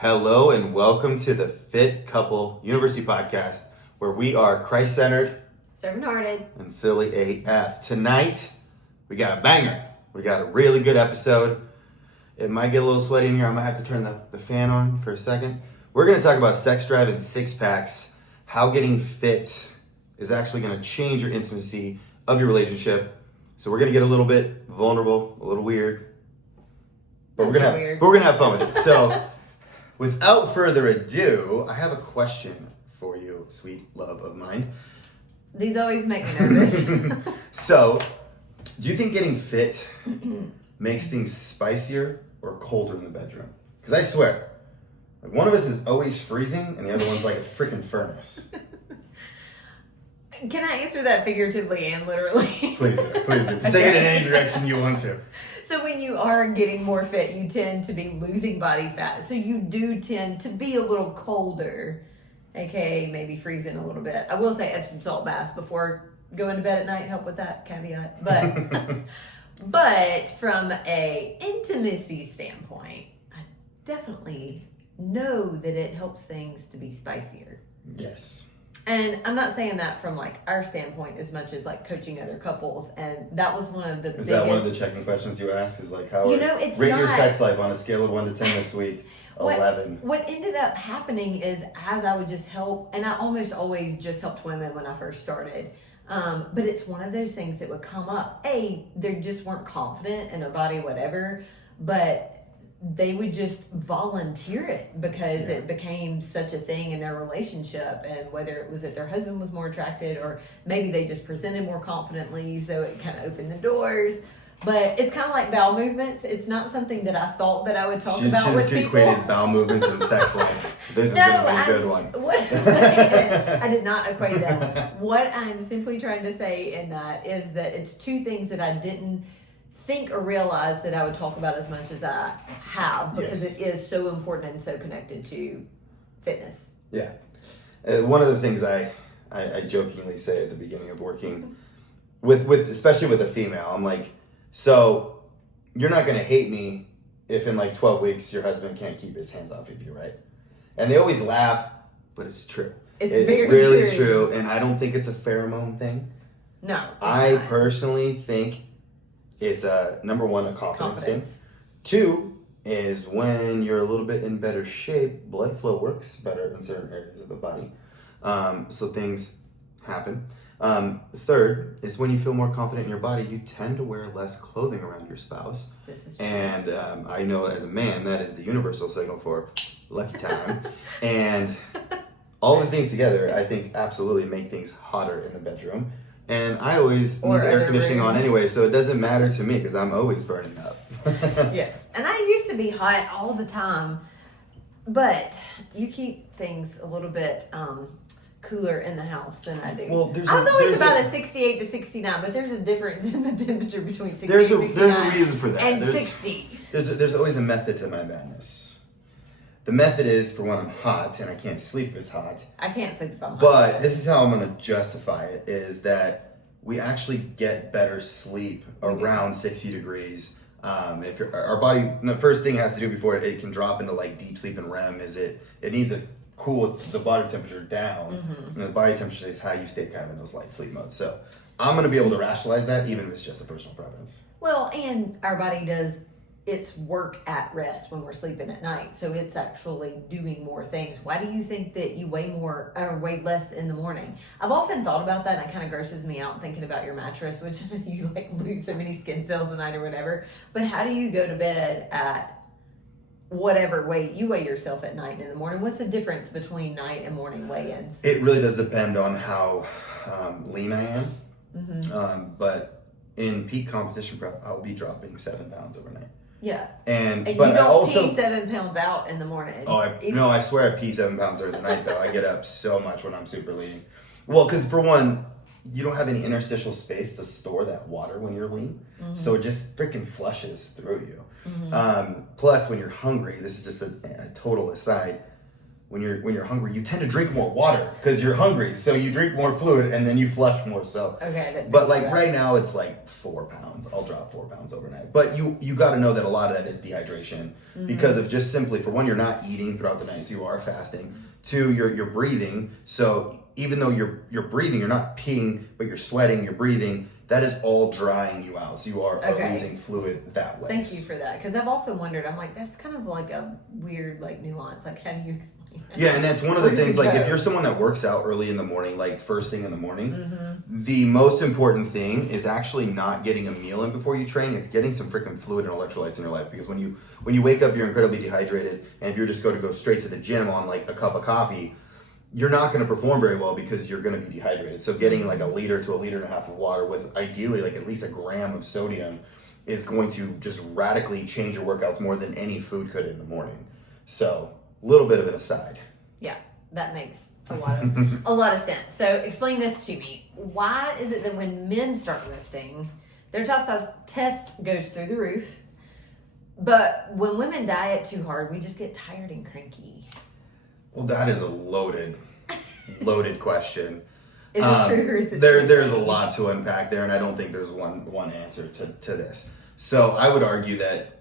Hello and welcome to the Fit Couple University Podcast, where we are Christ-centered, servant-hearted, and silly AF. Tonight, we got a banger. We got a really good episode. It might get a little sweaty in here. I might have to turn the fan on for a second. We're going to talk about sex drive and six packs, how getting fit is actually going to change your intimacy of your relationship. So we're going to get a little bit vulnerable, a little weird, but we're gonna have fun with it. So. Without further ado, I have a question for you, sweet love of mine. These always make me nervous. So, do you think getting fit makes things spicier or colder in the bedroom? Because I swear, like one of us is always freezing and the other one's like a freaking furnace. Can I answer that figuratively and literally? Please do. Take it in any direction you want to. So when you are getting more fit, you tend to be losing body fat. So you do tend to be a little colder, aka maybe freezing a little bit. I will say Epsom salt baths before going to bed at night help with that caveat. But from a intimacy standpoint, I definitely know that it helps things to be spicier. Yes. And I'm not saying that from like our standpoint as much as like coaching other couples. And that was one of the biggest... Is that one of the checking questions you ask? Is like, how it's rate not... your sex life on a scale of 1 to 10 this week? 11. What ended up happening is as I would just help, and I almost always just helped women when I first started. But it's one of those things that would come up. They just weren't confident in their body, whatever. But they would just volunteer it because it became such a thing in their relationship, and whether it was that their husband was more attracted or maybe they just presented more confidently, so it kind of opened the doors. But it's kind of like bowel movements. It's not something that I thought that I would talk about with people. She's equated bowel movements and sex life. This is going to be a good one. I did not equate that. What I'm simply trying to say in that is that it's two things that I didn't think or realize that I would talk about as much as I have, because it is so important and so connected to fitness. Yeah. One of the things I jokingly say at the beginning of working with especially with a female, I'm like, so you're not going to hate me if in like 12 weeks your husband can't keep his hands off of you, right? And they always laugh, but it's true. It's very really true. And I don't think it's a pheromone thing. No. I personally think it's number one, a confidence thing. 2 is when you're a little bit in better shape, blood flow works better in certain areas of the body. So things happen. 3rd is when you feel more confident in your body, you tend to wear less clothing around your spouse. This is true. And I know as a man, that is the universal signal for lucky time. And all the things together, I think, absolutely make things hotter in the bedroom. And I always need air conditioning on anyway, so it doesn't matter to me because I'm always burning up. Yes. And I used to be hot all the time, but you keep things a little bit cooler in the house than I do. Well, I was always about a 68 to 69, but there's a difference in the temperature between 68 and 69. There's a reason for that. And 60. There's always a method to my madness. The method is, for when I'm hot, and I can't sleep if it's hot. I can't sleep if I'm hot. But this is how I'm going to justify it, is that we actually get better sleep around 60 degrees. If our body, the first thing it has to do before it can drop into like deep sleep and REM is it needs to cool the body temperature down. And the body temperature stays high, you stay kind of in those light sleep modes. So I'm going to be able to rationalize that even if it's just a personal preference. Well, and our body does its work at rest when we're sleeping at night, so it's actually doing more things. Why do you think that you weigh more or weigh less in the morning? I've often thought about that, and it kind of grosses me out thinking about your mattress, which you like lose so many skin cells a night or whatever. But how do you go to bed at whatever weight you weigh yourself at night and in the morning? What's the difference between night and morning weigh-ins? It really does depend on how lean I am. But in peak competition prep, I'll be dropping 7 pounds overnight. Yeah. And but you don't also pee 7 pounds out in the morning. No, I swear I pee 7 pounds during the night though. I get up so much when I'm super lean. Well, because for one, you don't have any interstitial space to store that water when you're lean. So it just freaking flushes through you. Plus, when you're hungry, this is just a total aside, when you're hungry, you tend to drink more water because you're hungry. So you drink more fluid and then you flush more. So, but like right now it's like 4 pounds. I'll drop 4 pounds overnight. But you got to know that a lot of that is dehydration because of just simply, for one, you're not eating throughout the night, so you are fasting. 2, you're breathing. So even though you're breathing, you're not peeing, but you're sweating, you're breathing. That is all drying you out. So you are losing fluid that way. Thank you for that. Because I've often wondered, I'm like, that's kind of like a weird like nuance. Like, how do you explain that? Yeah, and that's one of the things, like if you're someone that works out early in the morning, like first thing in the morning, the most important thing is actually not getting a meal in before you train. It's getting some freaking fluid and electrolytes in your life. Because when you wake up, you're incredibly dehydrated. And if you're just going to go straight to the gym on like a cup of coffee, you're not going to perform very well because you're going to be dehydrated. So getting like 1 liter to 1.5 liters of water with ideally like at least a gram of sodium is going to just radically change your workouts more than any food could in the morning. So a little bit of an aside. Yeah, that makes a lot of sense. So explain this to me. Why is it that when men start lifting, their test goes through the roof, but when women diet too hard, we just get tired and cranky? Well, that is a loaded question. Is it true or is it There's a lot to unpack there, and I don't think there's one answer to this. So I would argue that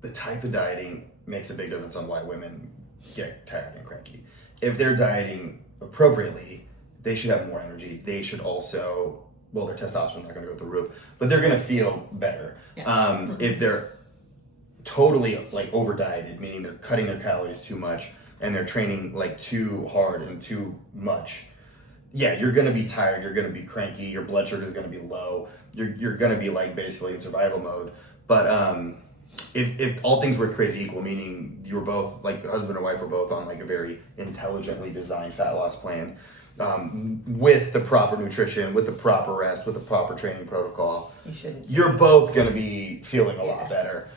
the type of dieting makes a big difference on why women get tired and cranky. If they're dieting appropriately, they should have more energy. They should also, well, their testosterone's not going to go through the roof, but they're going to feel better. Yeah. If they're totally like over dieted, meaning they're cutting their calories too much, and they're training like too hard and too much, yeah, you're gonna be tired, you're gonna be cranky, your blood sugar is gonna be low, you're gonna be like basically in survival mode. But if all things were created equal, meaning you were both like husband and wife were both on like a very intelligently designed fat loss plan, with the proper nutrition, with the proper rest, with the proper training protocol, you're both gonna be feeling a lot better.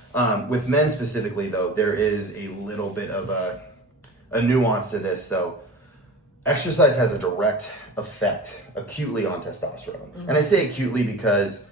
With men specifically though, there is a little bit of a nuance to this though. Exercise has a direct effect acutely on testosterone. And I say acutely because,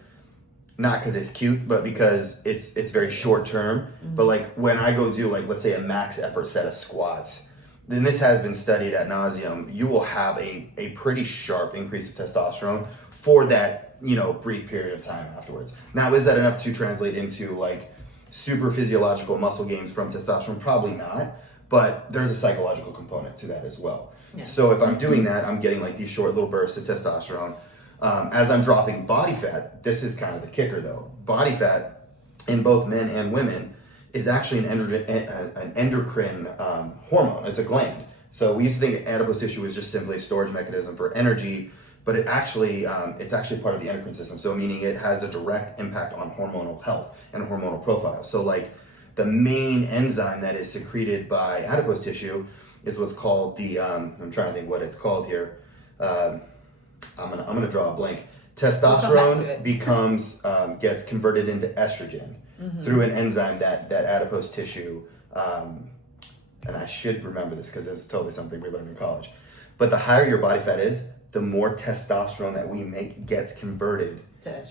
not because it's cute, but because it's very short term. But like when I go do like, let's say a max effort set of squats, then this has been studied ad nauseum, you will have a pretty sharp increase of testosterone for that, brief period of time afterwards. Now, is that enough to translate into like super physiological muscle gains from testosterone? Probably not. But there's a psychological component to that as well. Yeah. So if I'm doing that, I'm getting like these short little bursts of testosterone. As I'm dropping body fat, this is kind of the kicker though. Body fat in both men and women is actually an endocrine hormone. It's a gland. So we used to think adipose tissue was just simply a storage mechanism for energy, but it's actually part of the endocrine system. So meaning it has a direct impact on hormonal health and hormonal profile. So like, the main enzyme that is secreted by adipose tissue is what's called the, I'm trying to think what it's called here. I'm gonna draw a blank. Testosterone gets converted into estrogen through an enzyme that adipose tissue, and I should remember this because it's totally something we learned in college. But the higher your body fat is, the more testosterone that we make gets converted.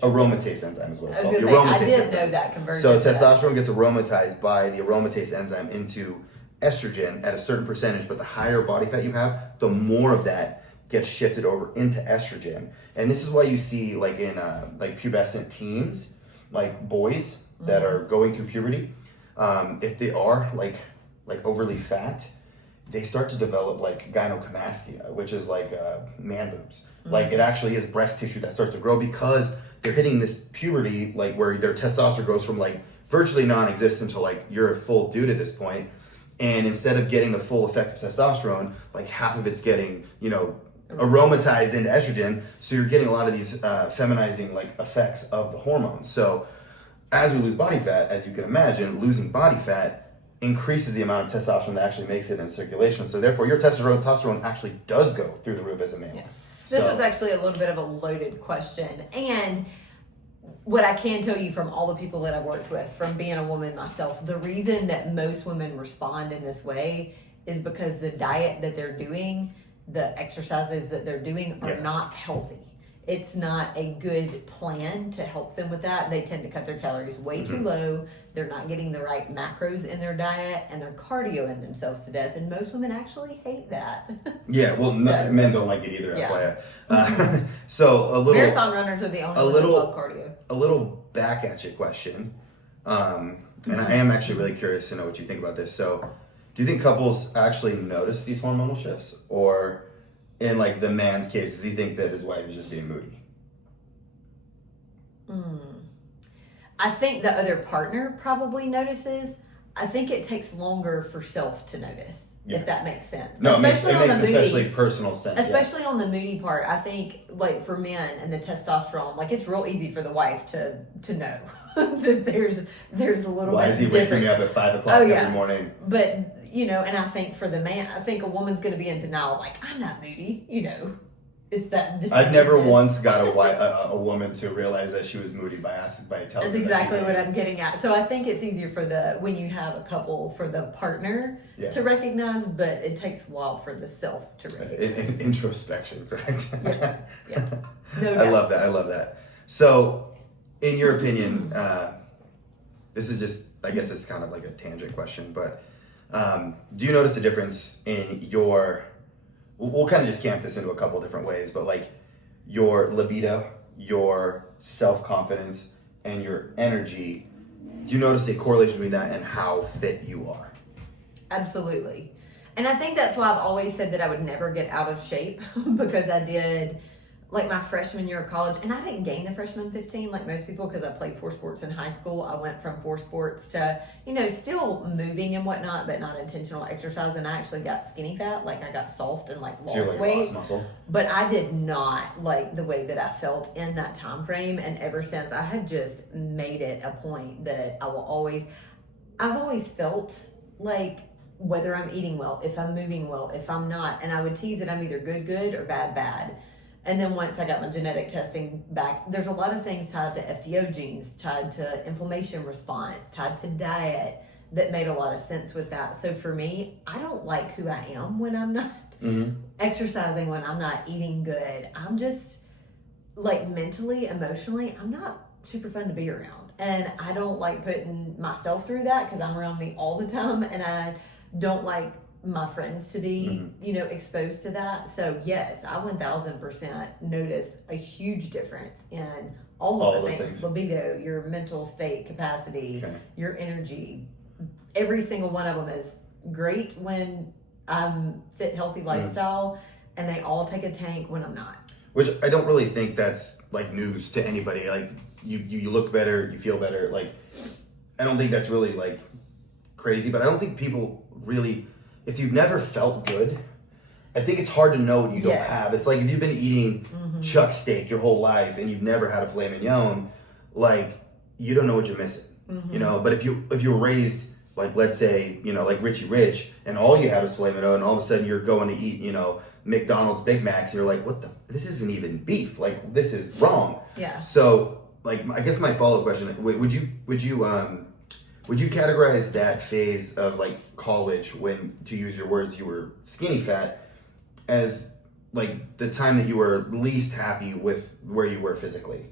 Aromatase enzyme is what it's called. I did know that conversion. So testosterone gets aromatized by the aromatase enzyme into estrogen at a certain percentage, but the higher body fat you have, the more of that gets shifted over into estrogen. And this is why you see like in like pubescent teens, like boys that are going through puberty, if they are like overly fat, they start to develop like gynecomastia, which is like man boobs. Like it actually is breast tissue that starts to grow because they're hitting this puberty, like where their testosterone goes from like virtually non-existent to like you're a full dude at this point. And instead of getting the full effect of testosterone, like half of it's getting, aromatized into estrogen. So you're getting a lot of these feminizing like effects of the hormones. So as we lose body fat, as you can imagine, losing body fat increases the amount of testosterone that actually makes it in circulation. So therefore your testosterone actually does go through the roof as a male. Yeah. This was actually a little bit of a loaded question. And what I can tell you from all the people that I've worked with, from being a woman myself, the reason that most women respond in this way is because the diet that they're doing, the exercises that they're doing are not healthy. it's not a good plan to help them with that. They tend to cut their calories way too low. They're not getting the right macros in their diet, and they're cardioing themselves to death. And most women actually hate that. Yeah, well, men don't like it either. Yeah. FYI. So a little marathon runners are the only ones who love cardio. A little back at you question, and I am actually really curious to know what you think about this. So, do you think couples actually notice these hormonal shifts, or in like the man's case, does he think that his wife is just being moody? I think the other partner probably notices. I think it takes longer for self to notice, if that makes sense. No, it makes especially personal sense. Especially on the moody part. I think, like, for men and the testosterone, like, it's real easy for the wife to know that there's a little Why bit is he waking me up at 5 o'clock every morning? But, and I think for the man, I think a woman's going to be in denial, like, I'm not moody, It's that. I've never once got a woman to realize that she was moody by telling. That's exactly what I'm getting at. So I think it's easier when you have a couple for the partner to recognize, but it takes a while for the self to recognize. Introspection, correct? Yes. Yeah. No doubt. I love that. So, in your opinion, this is just, I guess it's kind of like a tangent question, but do you notice a difference in your? We'll kind of just camp this into a couple different ways, but like your libido, your self-confidence, and your energy, do you notice a correlation between that and how fit you are? Absolutely. And I think that's why I've always said that I would never get out of shape because I did like my freshman year of college, and I didn't gain the freshman 15 like most people because I played 4 sports in high school. I went from 4 sports to, still moving and whatnot, but not intentional exercise. And I actually got skinny fat, like I got soft and like lost weight. Lost muscle. But I did not like the way that I felt in that time frame. And ever since, I had just made it a point that I've always felt like whether I'm eating well, if I'm moving well, if I'm not, and I would tease that I'm either good, or bad. And then once I got my genetic testing back, there's a lot of things tied to FTO genes, tied to inflammation response, tied to diet that made a lot of sense with that. So for me, I don't like who I am when I'm not exercising, when I'm not eating good. I'm just like mentally, emotionally, I'm not super fun to be around. And I don't like putting myself through that because I'm around me all the time. And I don't like my friends to be, exposed to that. So yes, I 1000% notice a huge difference in all of the things. Libido, your mental state capacity, your energy. Every single one of them is great when I'm fit, healthy lifestyle, and they all take a tank when I'm not. Which I don't really think that's like news to anybody. Like you look better, you feel better. Like I don't think that's really like crazy, but I don't think people really, if you've never felt good, I think it's hard to know what you don't have. It's like if you've been eating chuck steak your whole life and you've never had a filet mignon, like you don't know what you're missing, But if you were raised like, let's say, like Richie Rich, and all you have is filet mignon, and all of a sudden you're going to eat, McDonald's Big Macs, and you're like, this isn't even beef. Like this is wrong. Yeah. So like, I guess my follow-up question: would you categorize that phase of like college, when, to use your words, you were skinny fat, as like the time that you were least happy with where you were physically?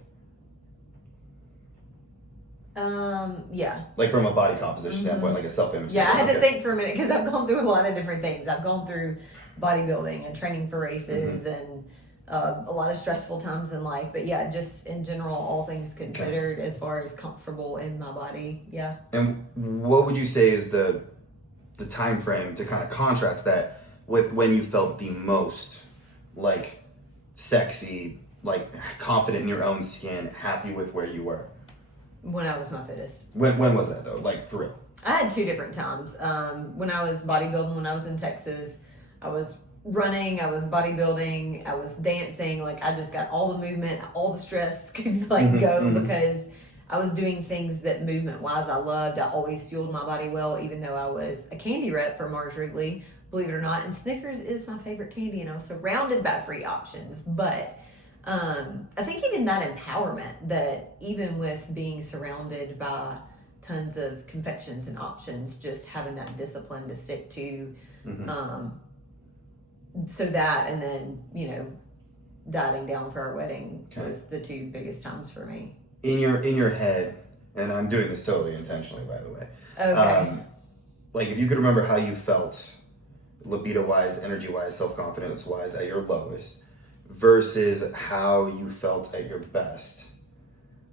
Yeah. Like from a body composition standpoint, like a self-image. Yeah, I had to think for a minute because I've gone through a lot of different things. I've gone through bodybuilding and training for races and a lot of stressful times in life. But yeah, just in general, all things considered, as far as comfortable in my body. Yeah. And what would you say is the time frame to kind of contrast that with when you felt the most like sexy, like confident in your own skin, happy with where you were? When I was my fittest. When was that though? Like for real? I had 2 different times. When I was bodybuilding, when I was in Texas, I was running, I was bodybuilding, I was dancing. Like I just got all the movement, all the stress could go because I was doing things that movement wise I loved. I always fueled my body well, even though I was a candy rep for Mars Wrigley, believe it or not. And Snickers is my favorite candy, and I was surrounded by free options. But I think even that empowerment, that even with being surrounded by tons of confections and options, just having that discipline to stick to, so that, and then, dieting down for our wedding Okay. was the two biggest times for me. In your head, and I'm doing this totally intentionally, by the way. Okay. Like if you could remember how you felt, libido wise, energy wise, self confidence wise, at your lowest, versus how you felt at your best.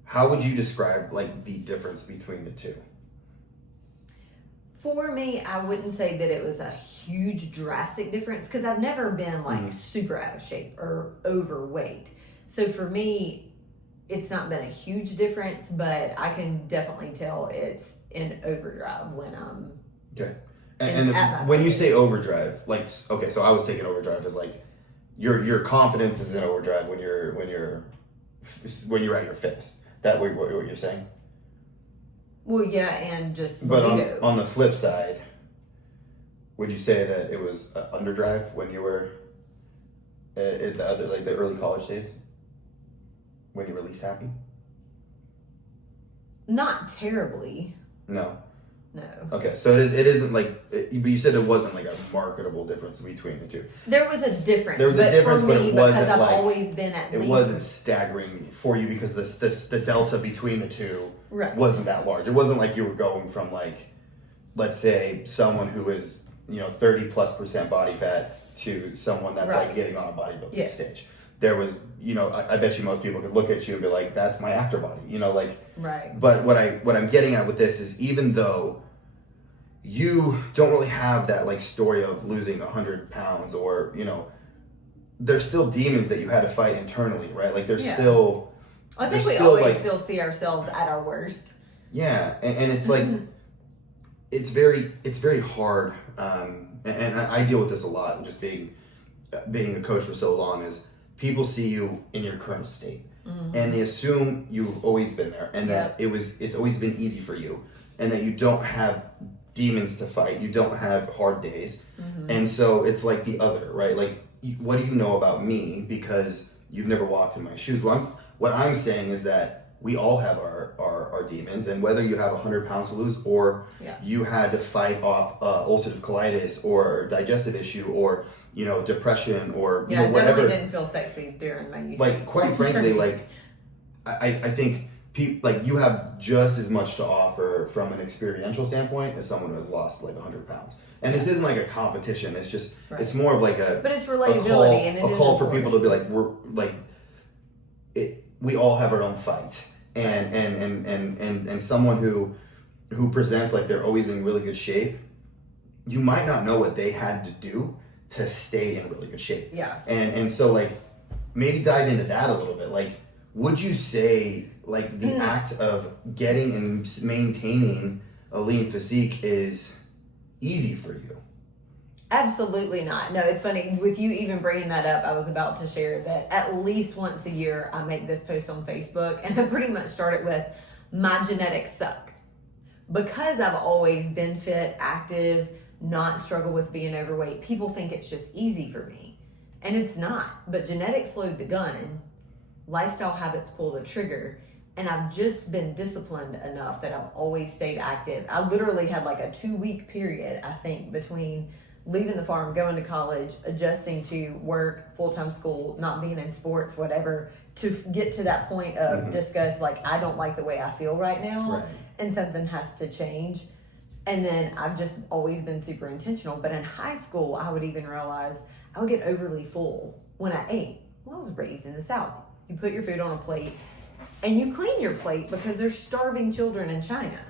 How would you describe like the difference between the two? For me, I wouldn't say that it was a huge drastic difference because I've never been like super out of shape or overweight. So for me, it's not been a huge difference, but I can definitely tell it's in overdrive when I'm Okay. And And at my when you place. say overdrive, like okay, so I was taking overdrive as like your confidence is in overdrive when you're at your fittest. That what you're saying? well, yeah, and just But libido. on the flip side, would you say that it was underdrive when you were at the other like the early college days when you were least happy? Not terribly, No. no. Okay, so it isn't like, but you said it wasn't like a marketable difference between the two. There was a difference. There was a difference, for but me, it wasn't because I've like- always been at It least wasn't staggering for you because the delta between the two right. wasn't that large. It wasn't like you were going from like, let's say someone who is 30+% body fat to someone that's Right. like getting on a bodybuilding Yes. stage. There was, I bet you most people could look at you and be like, that's my afterbody, like. Right. But what I'm getting at with this is even though you don't really have that like story of losing 100 pounds or there's still demons that you had to fight internally, right? Like there's Yeah. still I think there's we still, always like- still see ourselves at our worst. yeah, and it's like it's very hard, and I deal with this a lot. Just being a coach for so long is people see you in your current state, and they assume you've always been there, and that it's always been easy for you, and that you don't have demons to fight, you don't have hard days, and so it's like the other, right? Like, what do you know about me because you've never walked in my shoes? What I'm saying is that we all have our demons, and whether you have 100 pounds to lose or you had to fight off ulcerative colitis or digestive issue or depression or Yeah, I whatever. definitely didn't feel sexy during my youth. Like quite frankly, like I think people like you have just as much to offer from an experiential standpoint as someone who has lost like 100 pounds. And this isn't like a competition. It's just it's more of like but it's a relatability, and it a is call for important. people to be like we're like we all have our own fight. And someone who presents like they're always in really good shape, you might not know what they had to do to stay in really good shape. Yeah. And so like maybe dive into that a little bit. Like, would you say like the act of getting and maintaining a lean physique is easy for you? Absolutely not. No, it's funny. With you even bringing that up, I was about to share that at least once a year, I make this post on Facebook, and I pretty much start it with, my genetics suck. Because I've always been fit, active, not struggle with being overweight, people think it's just easy for me. And it's not. But genetics load the gun, lifestyle habits pull the trigger, and I've just been disciplined enough that I've always stayed active. I literally had like a 2-week period, I think, between leaving the farm, going to college, adjusting to work, full-time school, not being in sports, whatever, to get to that point of discuss, like, I don't like the way I feel right now, Right. and something has to change. And then I've just always been super intentional. But in high school, I would even realize I would get overly full when I ate. Well, I was raised in the South. You put your food on a plate, and you clean your plate because there's starving children in China.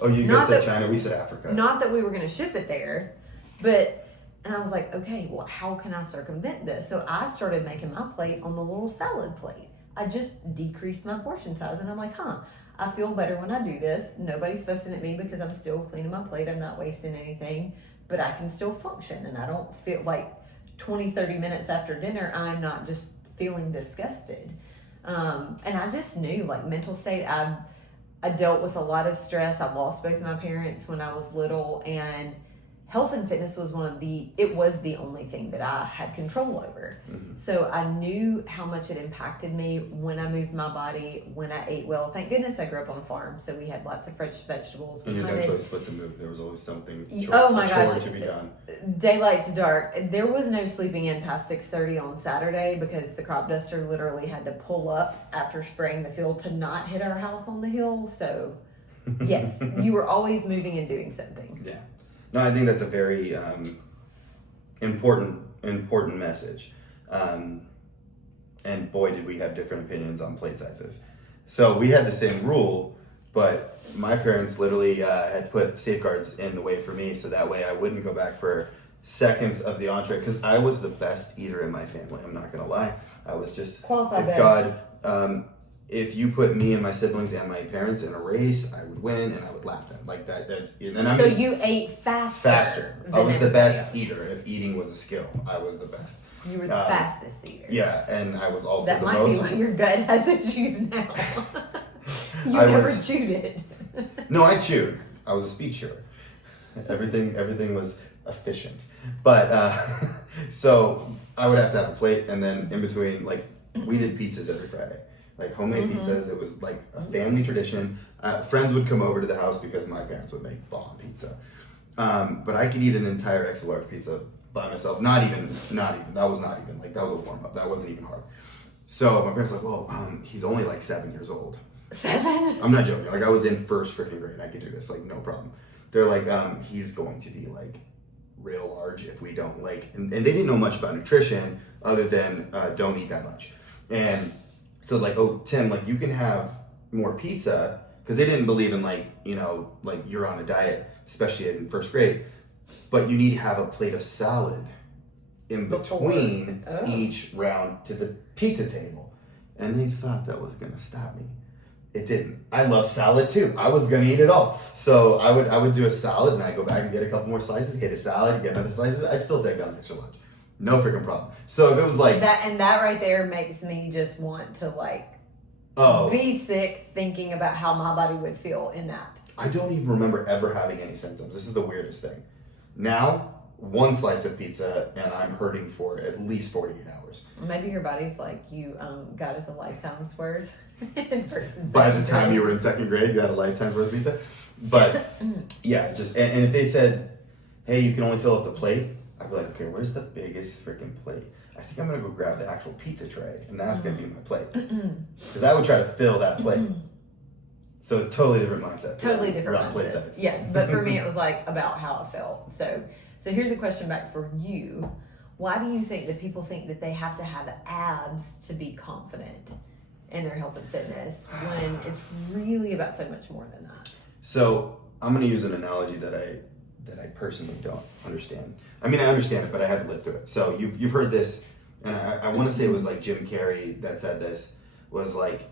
Oh, you Not guys said that- China, we said Africa. Not that we were going to ship it there, and I was like, okay, well, how can I circumvent this? So I started making my plate on the little salad plate. I just decreased my portion size, and I'm like, I feel better when I do this. Nobody's fussing at me because I'm still cleaning my plate. I'm not wasting anything, but I can still function, and I don't feel like 20, 30 minutes after dinner, I'm not just feeling disgusted. And I just knew, like, mental state, I dealt with a lot of stress. I lost both of my parents when I was little, and health and fitness was it was the only thing that I had control over. So I knew how much it impacted me when I moved my body, when I ate well. Thank goodness I grew up on a farm, so we had lots of fresh vegetables. And We you had no hunted. choice but to move. There was always something Oh my a chore gosh. to be done. daylight to dark. There was no sleeping in past 6:30 on Saturday because the crop duster literally had to pull up after spraying the field to not hit our house on the hill. So, yes, you were always moving and doing something. Yeah. No, I think that's a very important message. And boy, did we have different opinions on plate sizes. So we had the same rule, but my parents literally had put safeguards in the way for me, so that way I wouldn't go back for seconds of the entree, because I was the best eater in my family. I'm not gonna lie. I was just Qualified if best. God, if you put me and my siblings and my parents in a race, I would win and I would lap them like that. So you ate faster. I was the everybody best else. eater. If eating was a skill, I was the best. You were the fastest eater. Yeah, and I was also That the might most. be why your gut has issues now. You I never was- chewed it. No, I chewed. I was a speed chewer. Everything was efficient. But so I would have to have a plate, and then in between, like, we did pizzas every Friday, like homemade pizzas. It was like a family tradition. Friends would come over to the house because my parents would make bomb pizza. But I could eat an entire extra large pizza by myself. Not even. That was not even like that was a warm up. That wasn't even hard. So my parents were like, well, he's only like 7 years old. 7? I'm not joking. Like, I was in first freaking grade. I could do this, like, no problem. They're like, he's going to be like real large if we don't like, and they didn't know much about nutrition other than don't eat that much. And so like, oh, Tim, like, you can have more pizza, because they didn't believe in like, like you're on a diet, especially in first grade, but you need to have a plate of salad in between each round to the pizza table. And they thought that was gonna stop me. It didn't. I love salad too. I was gonna eat it all. So I would do a salad, and I'd go back and get a couple more slices, get a salad, get another slices. I'd still take down extra lunch. No freaking problem. So if it was like That right there makes me just want to like be sick thinking about how my body would feel in that. I don't even remember ever having any symptoms. This is the weirdest thing. Now, one slice of pizza and I'm hurting for at least 48 hours. Maybe your body's like, you got us a lifetime's worth in person. By the time you were in second grade, you had a lifetime worth of pizza. But yeah, just and if they said, hey, you can only fill up the plate, I'd be like, okay, where's the biggest freaking plate? I think I'm gonna go grab the actual pizza tray, and that's gonna be my plate. Because I would try to fill that plate. So it's totally different mindset. Totally different around plate mindsets. size. Yes, but for me it was like about how I felt. So here's a question back for you. Why do you think that people think that they have to have abs to be confident in their health and fitness when it's really about so much more than that? So I'm going to use an analogy that I personally don't understand. I mean, I understand it, but I haven't lived through it. So you've heard this, and I want to say it was like Jim Carrey that said this, was like,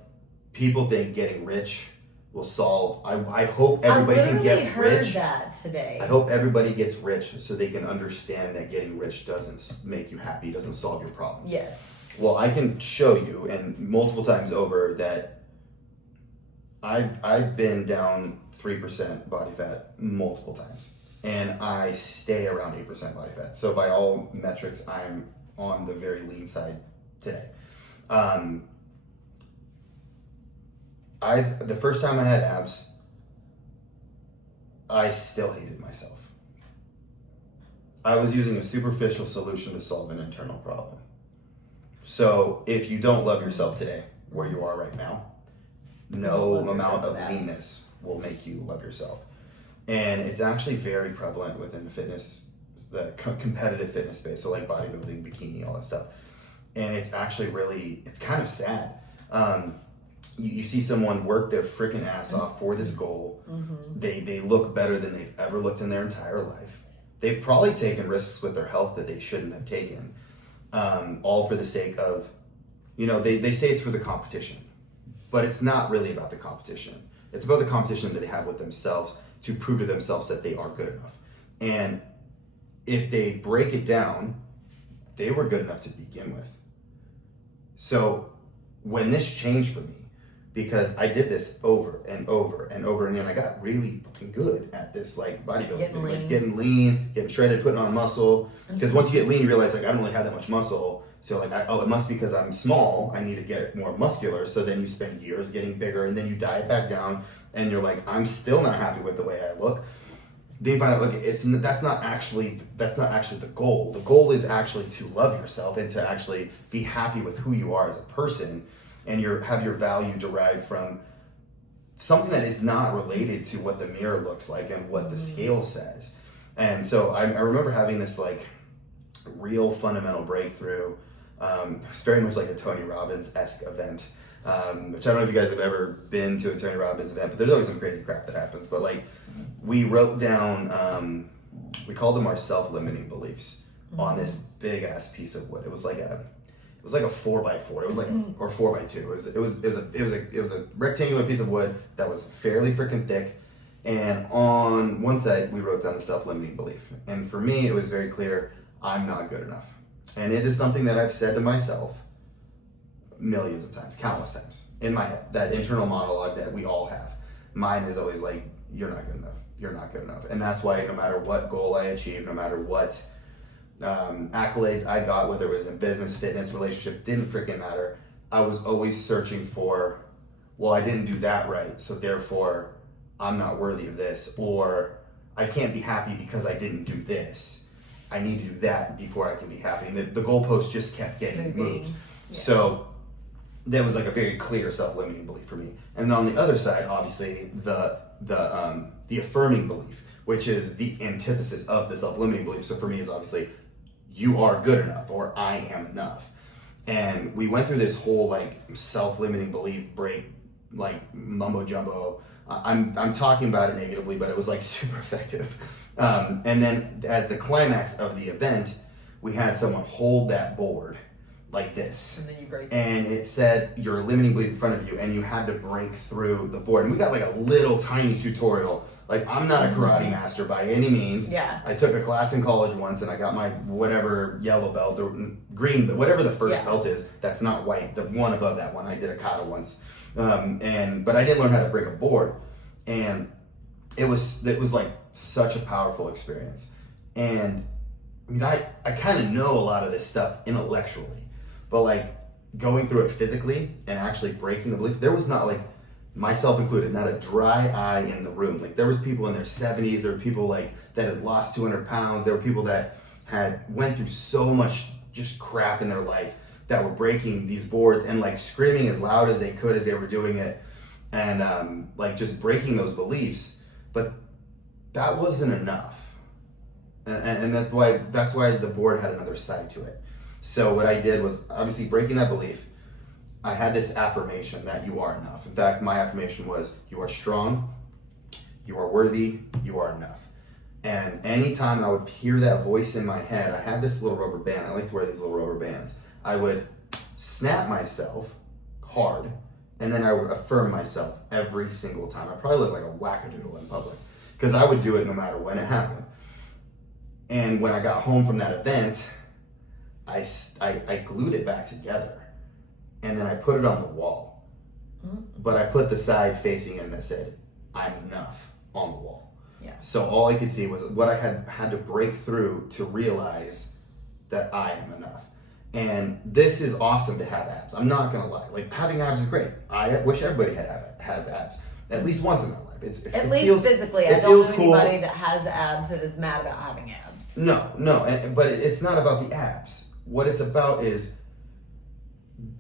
people think getting rich will solve. I hope everybody can get I heard rich. that today. I hope everybody gets rich so they can understand that getting rich doesn't make you happy, doesn't solve your problems. Yes. Well, I can show you, and multiple times over, that I've been down 3% body fat multiple times, and I stay around 8% body fat. So by all metrics, I'm on the very lean side today. The first time I had abs, I still hated myself. I was using a superficial solution to solve an internal problem. So if you don't love yourself today, where you are right now, no amount of leanness will make you love yourself. And it's actually very prevalent within the competitive fitness space. So like bodybuilding, bikini, all that stuff. And it's actually it's kind of sad. You see someone work their freaking ass off for this goal. They look better than they've ever looked in their entire life. They've probably taken risks with their health that they shouldn't have taken. All for the sake of, they say it's for the competition, but it's not really about the competition. It's about the competition that they have with themselves to prove to themselves that they are good enough. And if they break it down, they were good enough to begin with. So when this changed for me, because I did this over and over and over again, I got really fucking good at this, like bodybuilding, getting lean, getting shredded, putting on muscle. Because once you get lean, you realize like I don't really have that much muscle. So like, it must be because I'm small. I need to get more muscular. So then you spend years getting bigger, and then you diet back down, and you're like, I'm still not happy with the way I look. then you find out, look, that's not actually the goal. The goal is actually to love yourself and to actually be happy with who you are as a person, and have your value derived from something that is not related to what the mirror looks like and what the scale says. And so I remember having this like real fundamental breakthrough. It's very much like a Tony Robbins-esque event, which I don't know if you guys have ever been to a Tony Robbins event, but there's always some crazy crap that happens. But like, we wrote down, we called them our self-limiting beliefs on this big ass piece of wood. It was like a 4x4. It was like or 4x2. It was a rectangular piece of wood that was fairly freaking thick. And on one side, we wrote down the self-limiting belief. And for me, it was very clear, I'm not good enough. And it is something that I've said to myself millions of times, countless times in my head, that internal monologue that we all have. Mine is always like, you're not good enough. You're not good enough. And that's why no matter what goal I achieve, no matter what accolades I got, whether it was in business, fitness, relationship, didn't freaking matter. I was always searching for, well, I didn't do that right, so therefore I'm not worthy of this, or I can't be happy because I didn't do this. I need to do that before I can be happy. And the goalpost just kept getting moved. Yeah. So that was like a very clear self-limiting belief for me. And on the other side, obviously, the affirming belief, which is the antithesis of the self-limiting belief. So for me, it's obviously, you are good enough, or I am enough. And we went through this whole like self-limiting belief break, like mumbo jumbo. I'm talking about it negatively, but it was like super effective. And then as the climax of the event, we had someone hold that board like this. And then you break it. And it said your limiting belief in front of you, and you had to break through the board. And we got like a little tiny tutorial. Like, I'm not a karate master by any means. Yeah. I took a class in college once, and I got my whatever yellow belt or green, but whatever the first belt is, that's not white. The one above that one, I did a kata once. But I didn't learn how to break a board. And it was like such a powerful experience. And I mean, I kind of know a lot of this stuff intellectually, but like going through it physically and actually breaking the belief, there was not, like, myself included, not a dry eye in the room. Like, there was people in their 70s, there were people like that had lost 200 pounds, there were people that had went through so much just crap in their life that were breaking these boards and like screaming as loud as they could as they were doing it, and like just breaking those beliefs. But that wasn't enough, and that's why the board had another side to it. So what I did was, obviously breaking that belief, I had this affirmation that you are enough. In fact, my affirmation was, you are strong, you are worthy, you are enough. And anytime I would hear that voice in my head, I had this little rubber band. I like to wear these little rubber bands. I would snap myself hard, and then I would affirm myself every single time. I probably look like a wackadoodle in public, because I would do it no matter when it happened. And when I got home from that event, I glued it back together. And then I put it on the wall. But I put the side facing in that said, I'm enough, on the wall. Yeah. So all I could see was what I had to break through to realize that I am enough. And this is awesome to have abs. I'm not gonna lie. Like, having abs is great. I wish everybody had abs at least once in their life. At least physically. I don't know anybody that has abs that is mad about having abs. No. But it's not about the abs. What it's about is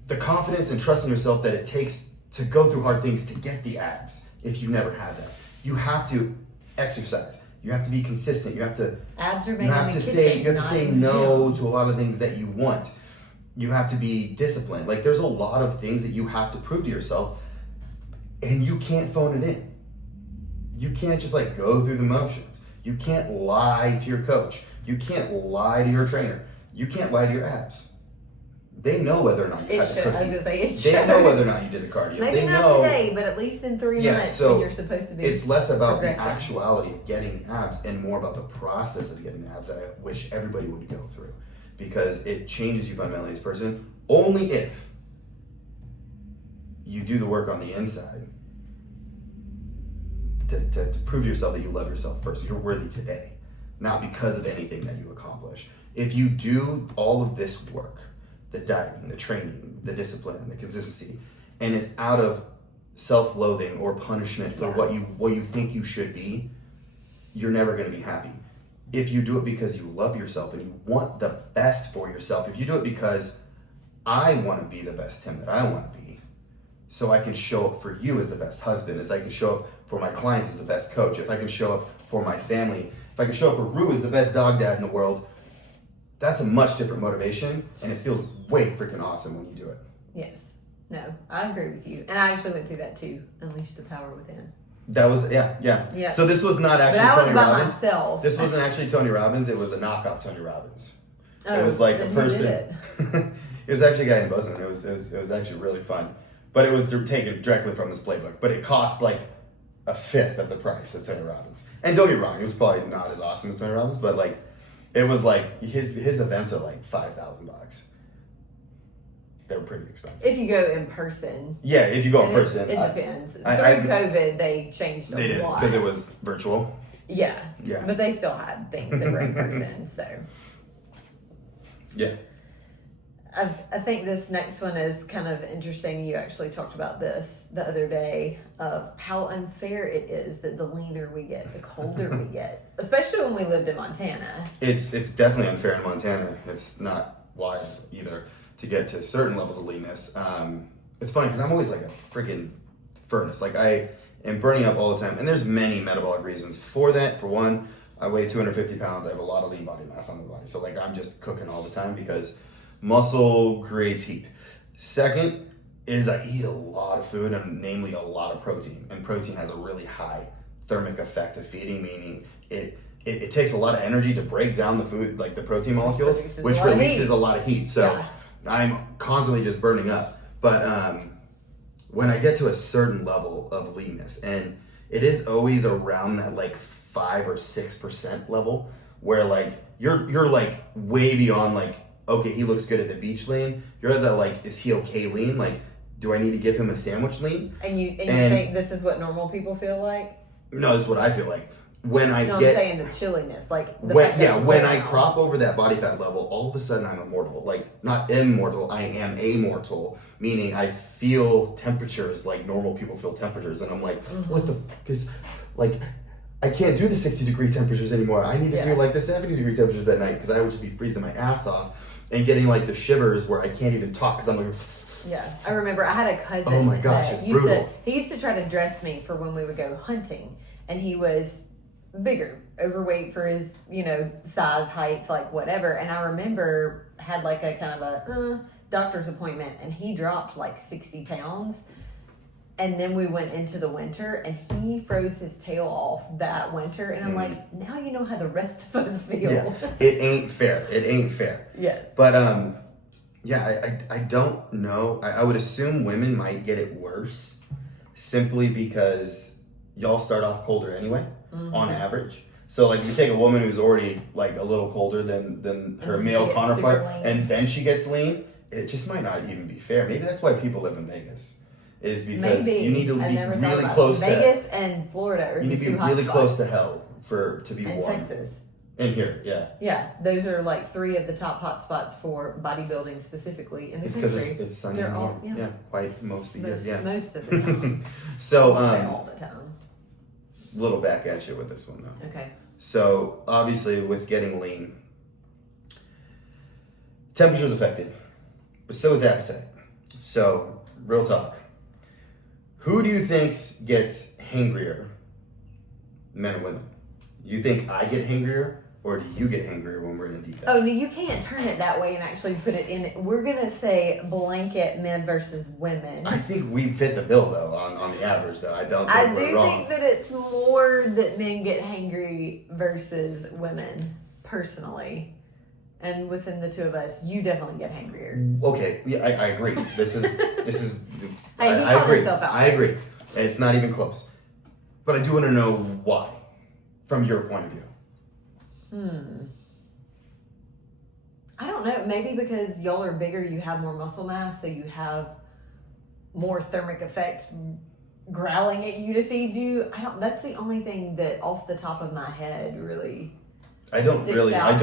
the confidence and trust in yourself that it takes to go through hard things to get the abs. If you've never had that, you have to exercise. You have to be consistent. You have to. Abs are made You have to say no to a lot of things that you want. You have to be disciplined. Like, there's a lot of things that you have to prove to yourself, and you can't phone it in. You can't just like go through the motions. You can't lie to your coach. You can't lie to your trainer. You can't lie to your abs. They know whether or not you had the cookie. I was gonna say it They know whether or not you did the cardio. Maybe they not know, today, but at least in 3 months so when you're supposed to be. It's less about progressing. the actuality of getting the abs and more about the process of getting the abs that I wish everybody would go through, because it changes you fundamentally as a person only if you do the work on the inside to prove to yourself that you love yourself first. You're worthy today, not because of anything that you accomplish. If you do all of this work, the dieting, the training, the discipline, the consistency, and it's out of self-loathing or punishment for what you think you should be, you're never going to be happy. If you do it because you love yourself and you want the best for yourself, if you do it because I want to be the best Tim that I want to be, so I can show up for you as the best husband, as I can show up for my clients as the best coach, if I can show up for my family, if I can show up for Rue as the best dog dad in the world, that's a much different motivation, and it feels way freaking awesome when you do it. Yes. No, I agree with you. And I actually went through that too. Unleash the power within. That was, yeah. So this was not actually but I was Tony by Robbins. myself. This wasn't actually Tony Robbins. It was a knockoff Tony Robbins. Oh, it was like a then who person. did it? It was actually a guy in Boston. It was actually really fun. But it was taken directly from his playbook. But it cost like a fifth of the price of Tony Robbins. And don't get me wrong, it was probably not as awesome as Tony Robbins, but like it was like his events are like $5,000. They were pretty expensive. If you go in person. Yeah, if you go in person. It depends. Through I COVID, they changed a lot. Because it was virtual. Yeah. Yeah. But they still had things that were in person, so. Yeah. I think this next one is kind of interesting. You actually talked about this the other day of how unfair it is that the leaner we get, the colder we get, especially when we lived in Montana. It's definitely unfair in Montana. It's not wise either to get to certain levels of leanness. It's funny because I'm always like a freaking furnace. Like I am burning up all the time, and there's many metabolic reasons for that. For one, I weigh 250 pounds. I have a lot of lean body mass on my body, so like I'm just cooking all the time because muscle creates heat. Second is I eat a lot of food, and namely a lot of protein. And protein has a really high thermic effect of feeding, meaning it takes a lot of energy to break down the food, like the protein molecules, which releases a lot of heat. So I'm constantly just burning up. But when I get to a certain level of leanness, and it is always around that like 5 or 6% level, where like you're like way beyond like, okay, he looks good at the beach lean. You're at the like, is he okay lean? Like, do I need to give him a sandwich lean? And you think this is what normal people feel like? No, this is what I feel like. When I I'm saying the chilliness, like the when I crop over that body fat level, all of a sudden I'm immortal. Like not immortal, I am amortal, meaning I feel temperatures like normal people feel temperatures, and I'm like, what the? Because like I can't do the 60-degree temperatures anymore. I need to do like the 70-degree temperatures at night because I would just be freezing my ass off and getting like the shivers where I can't even talk because I'm like. Yeah, I remember I had a cousin. Oh my gosh, it's brutal. He used to try to dress me for when we would go hunting, and he was bigger, overweight for his, size, height, like whatever. And I remember had like a kind of a doctor's appointment, and he dropped like 60 pounds. And then we went into the winter, and he froze his tail off that winter. And I'm like, now you know how the rest of us feel. Yeah, it ain't fair. Yes. But I don't know. I would assume women might get it worse simply because y'all start off colder anyway, on average. So like you take a woman who's already like a little colder than her male counterpart, and then she gets lean, it just might not even be fair. Maybe that's why people live in Vegas. Is because you need to be really close to Vegas and Florida. You need to be really close to hell to be warm. And Texas. In here, yeah. Yeah, those are like 3 of the top hot spots for bodybuilding specifically in the country. It's because it's sunny and warm. Yeah, quite most of the year. Yeah, most of the time. So all the time. Little back at you with this one though. Okay. So obviously with getting lean, temperature's affected, but so is appetite. So real talk. Who do you think gets hangrier, men or women? You think I get hangrier, or do you get hangrier when we're in a deep dive? Oh, no, you can't turn it that way and actually put it in. We're going to say blanket men versus women. I think we fit the bill, though, on the average, though. I don't think we're wrong. I do think that it's more that men get hangry versus women, personally. And within the two of us, you definitely get hangrier. Okay, yeah, I agree. This is Hey, I agree. I agree. It's not even close. But I do want to know why, from your point of view. I don't know. Maybe because y'all are bigger, you have more muscle mass, so you have more thermic effect growling at you to feed you. That's the only thing that off the top of my head really. I don't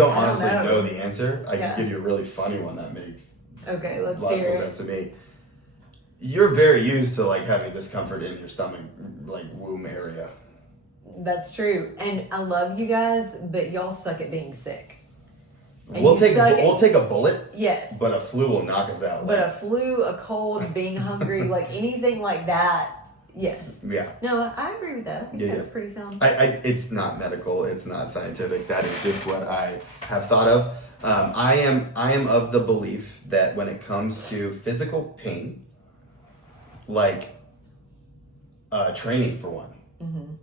honestly know the answer. I can give you a really funny one that makes logical sense to me. You're very used to like having discomfort in your stomach, like womb area. That's true. And I love you guys, but y'all suck at being sick. And We'll you take suck we'll take a bullet, Yes. but a flu will knock us out. But a flu, a cold, being hungry, like anything like that, yes. Yeah. No, I agree with that. I think Yeah, that's pretty sound. It's not medical. It's not scientific. That is just what I have thought of. I am of the belief that when it comes to physical pain, like training for one,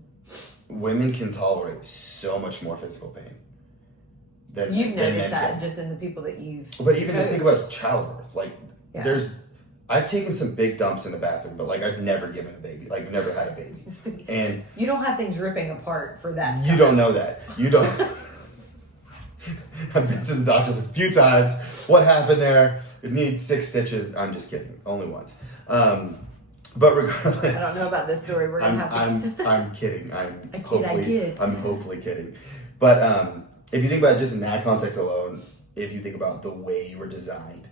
women can tolerate so much more physical pain. You've than noticed men that can. just in the people that you've. But even just think about childbirth. Like, Yeah. I've taken some big dumps in the bathroom, but like I've never given a baby. Like, I've never had a baby. And You don't have things ripping apart for that. you don't know that. You don't. I've been to the doctors a few times. What happened there? It needs 6 stitches. I'm just kidding. Only once. But regardless, I don't know about this story. We're gonna have to. I'm kidding. I kid. I'm hopefully kidding. But if you think about it just in that context alone, if you think about the way you were designed,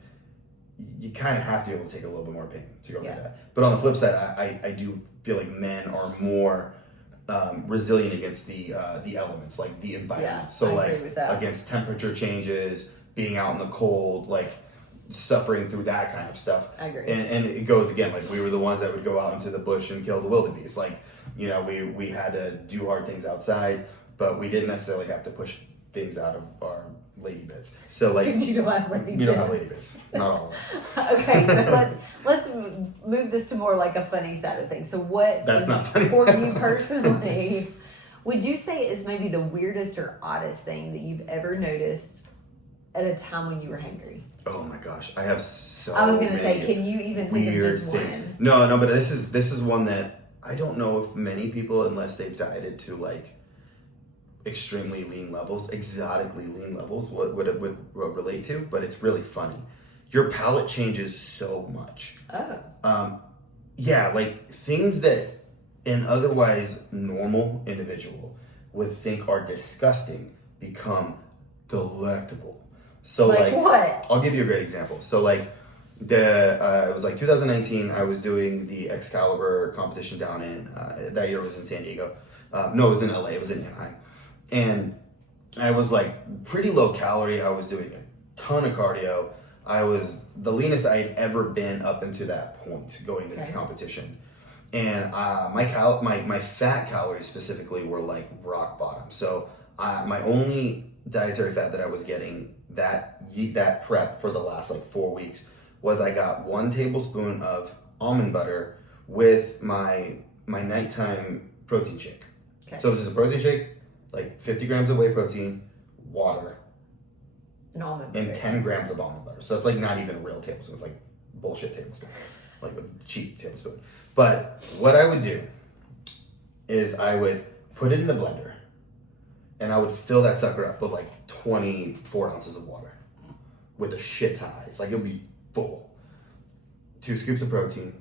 you kind of have to be able to take a little bit more pain to go through that. But on the flip side, I do feel like men are more resilient against the elements, like the environment. Yeah, So I agree with that. against temperature changes, being out in the cold, like suffering through that kind of stuff. I agree. And it goes again, like we were the ones that would go out into the bush and kill the wildebeest. Like, you know, we had to do hard things outside, but we didn't necessarily have to push things out of our lady bits. So like Because you don't have lady you don't have bits. lady bits. Not all of us. Okay, so let's move this to more like a funny side of things. So what That's not funny. for you personally would you say is maybe the weirdest or oddest thing that you've ever noticed at a time when you were hangry? Oh my gosh, I have so I was gonna say, many can you even think of weird just things. one? No, but this is one that I don't know if many people, unless they've dieted to like extremely lean levels, exotically lean levels, would relate to, but it's really funny. Your palate changes so much. Oh. Yeah, like things that an otherwise normal individual would think are disgusting become delectable. So Like what? I'll give you a great example. So like it was like 2019. I was doing the Excalibur competition down in that year it was in San Diego. No, it was in LA. It was in Anaheim, and I was like pretty low calorie. I was doing a ton of cardio. I was the leanest I had ever been up until that point going to this competition, and my fat calories specifically were like rock bottom. So my only dietary fat that I was getting that prep for the last like 4 weeks was I got 1 tablespoon of almond butter with my nighttime protein shake. Okay. So it was just a protein shake, like 50 grams of whey protein, water, An almond and butter. 10 grams of almond butter. So it's like not even a real tablespoon. It's like bullshit tablespoon, like a cheap tablespoon. But what I would do is I would put it in a blender and I would fill that sucker up with like 24 ounces of water with a shit ton of ice. Like it would be full. 2 scoops of protein.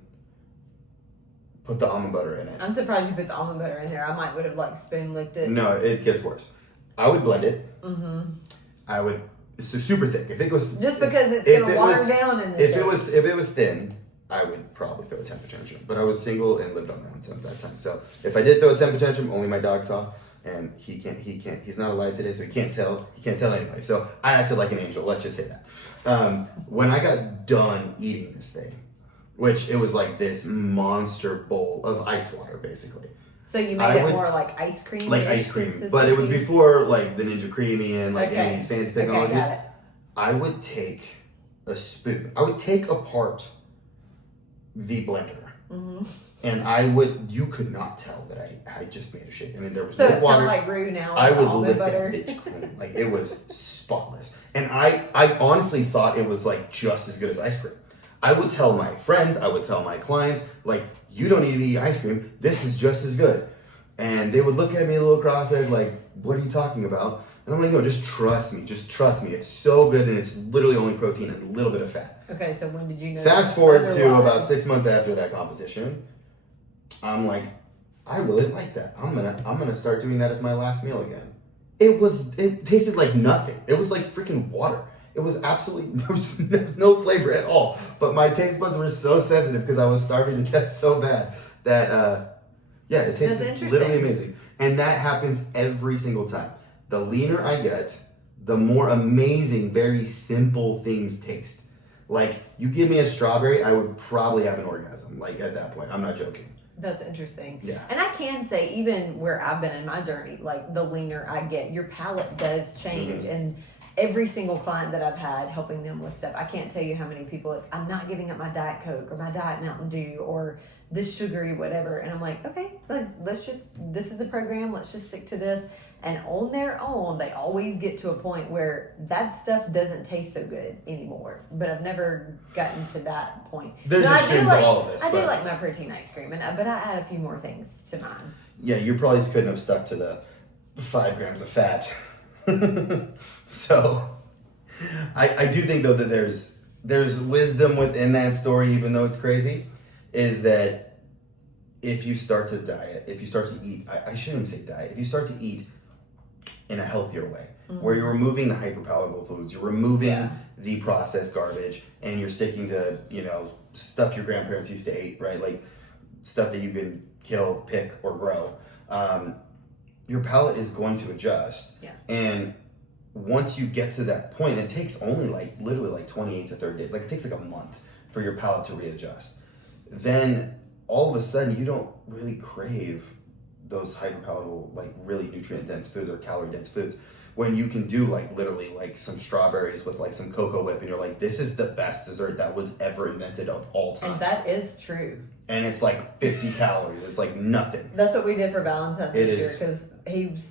Put the almond butter in it. I'm surprised you put the almond butter in there. I might would have like spoon licked it. No, it gets worse. I would blend it. Mm-hmm. I would. It's super thick. If it was Just because it's if gonna it water was- down in the if shake. it was thin, I would probably throw a temper tantrum. But I was single and lived on my own at that time. So if I did throw a temper tantrum, only my dog saw, and he can't. He's not alive today, so he can't tell. He can't tell anybody. So I acted like an angel. Let's just say that. When I got done eating this thing, which it was like this monster bowl of ice water, basically. So you I made it would- more like ice cream? Like ice cream, but it was before like the Ninja Creamy and like any of these fancy technologies. Okay, got it. I would take a spoon. I would take apart the blender, and you could not tell that I just made a shake. I mean, there was So no it's water. kind of like roux now. I with would almond lick butter. that bitch clean. Like it was spotless, and I honestly thought it was like just as good as ice cream. I would tell my friends, I would tell my clients, like, you don't need to eat ice cream. This is just as good. And they would look at me a little cross-eyed, like, what are you talking about? And I'm like, no, just trust me. Just trust me. It's so good, and it's literally only protein and a little bit of fat. Okay, so when did you know? Fast forward to about 6 months after that competition, I'm like, I really like that. I'm gonna start doing that as my last meal again. It tasted like nothing. It was like freaking water. It was absolutely, there was no flavor at all. But my taste buds were so sensitive because I was starving to get so bad that, it tasted interesting. literally amazing. And that happens every single time. The leaner I get, the more amazing, very simple things taste. Like, you give me a strawberry, I would probably have an orgasm, like, at that point. I'm not joking. That's interesting. Yeah. And I can say, even where I've been in my journey, like, the leaner I get, your palate does change. Mm-hmm. And every single client that I've had helping them with stuff, I can't tell you how many people it's, I'm not giving up my Diet Coke or my Diet Mountain Dew or this sugary whatever. And I'm like, okay, let's just, this is the program, let's just stick to this. And on their own, they always get to a point where that stuff doesn't taste so good anymore. But I've never gotten to that point. There's No, extremes of all of this. I do like my protein ice cream, but I add a few more things to mine. Yeah, you probably couldn't have stuck to the 5 grams of fat. So, I do think, though, that there's wisdom within that story, even though it's crazy, is that if you start to diet, if you start to eat, I shouldn't even say diet, if you start to eat in a healthier way, where you're removing the hyperpalatable foods, you're removing the processed garbage, and you're sticking to, stuff your grandparents used to eat, right? Like, stuff that you can kill, pick, or grow. Your palate is going to adjust. Yeah. And once you get to that point, it takes only literally 28 to 30 days. Like, it takes like a month for your palate to readjust. Then all of a sudden you don't really crave those hyperpalatable, like, really nutrient dense foods or calorie dense foods, when you can do literally some strawberries with some cocoa whip, and you're like, this is the best dessert that was ever invented of all time. And that is true. And it's 50 calories. It's nothing. That's what we did for Valentine's this year, is. because he was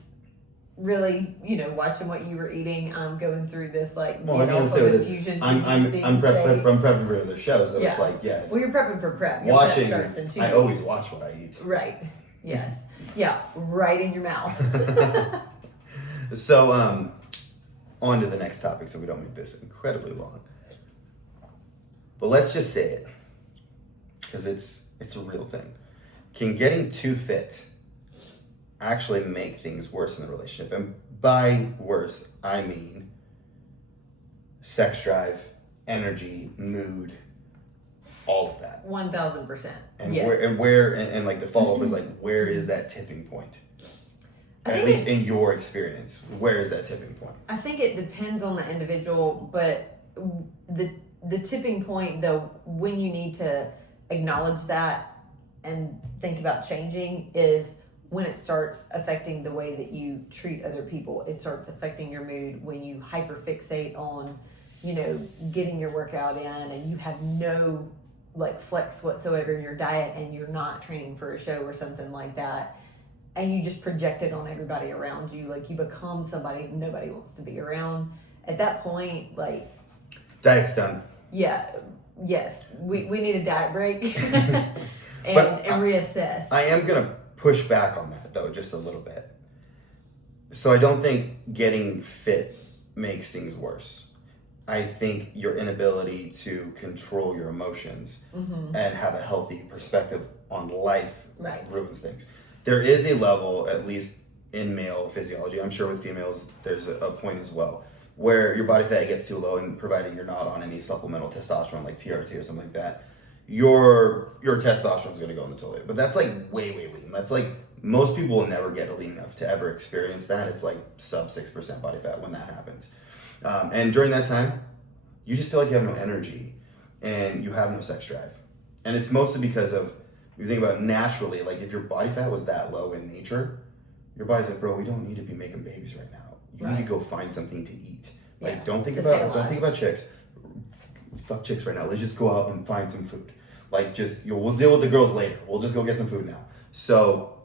really, watching what you were eating, going through this Well, I'm gonna say what it is. I'm prepping for the show, so Yeah. it's Well, you're prepping for prep. Your watching. prep starts in 2 I weeks. always watch what I eat. Right. Yes. Yeah. Right in your mouth. So, on to the next topic, so we don't make this incredibly long. But let's just say it, because it's a real thing. Can getting too fit actually make things worse in the relationship? And by worse, I mean sex drive, energy, mood, all of that. 1,000%. And yes. where the follow up is where is that tipping point? At least in your experience, where is that tipping point? I think it depends on the individual, but the tipping point, though, when you need to acknowledge that and think about changing, is when it starts affecting the way that you treat other people. It starts affecting your mood when you hyperfixate on, getting your workout in, and you have no flex whatsoever in your diet, and you're not training for a show or something like that, and you just project it on everybody around you. You become somebody nobody wants to be around. At that point, diet's done. Yeah, yes, we need a diet break and reassess. I am gonna push back on that, though, just a little bit. So I don't think getting fit makes things worse. I think your inability to control your emotions and have a healthy perspective on life ruins things. There is a level, at least in male physiology, I'm sure with females there's a point as well, where your body fat gets too low, and providing you're not on any supplemental testosterone like TRT or something like that, your testosterone is going to go in the toilet. But that's way lean. That's most people will never get lean enough to ever experience that. It's sub 6% body fat when that happens. And during that time, you just feel like you have no energy and you have no sex drive. And it's mostly because of, if you think about it naturally, if your body fat was that low in nature, your body's bro, we don't need to be making babies right now. You need to go find something to eat. Don't think about chicks. Fuck chicks right now. Let's just go out and find some food. We'll deal with the girls later. We'll just go get some food now. So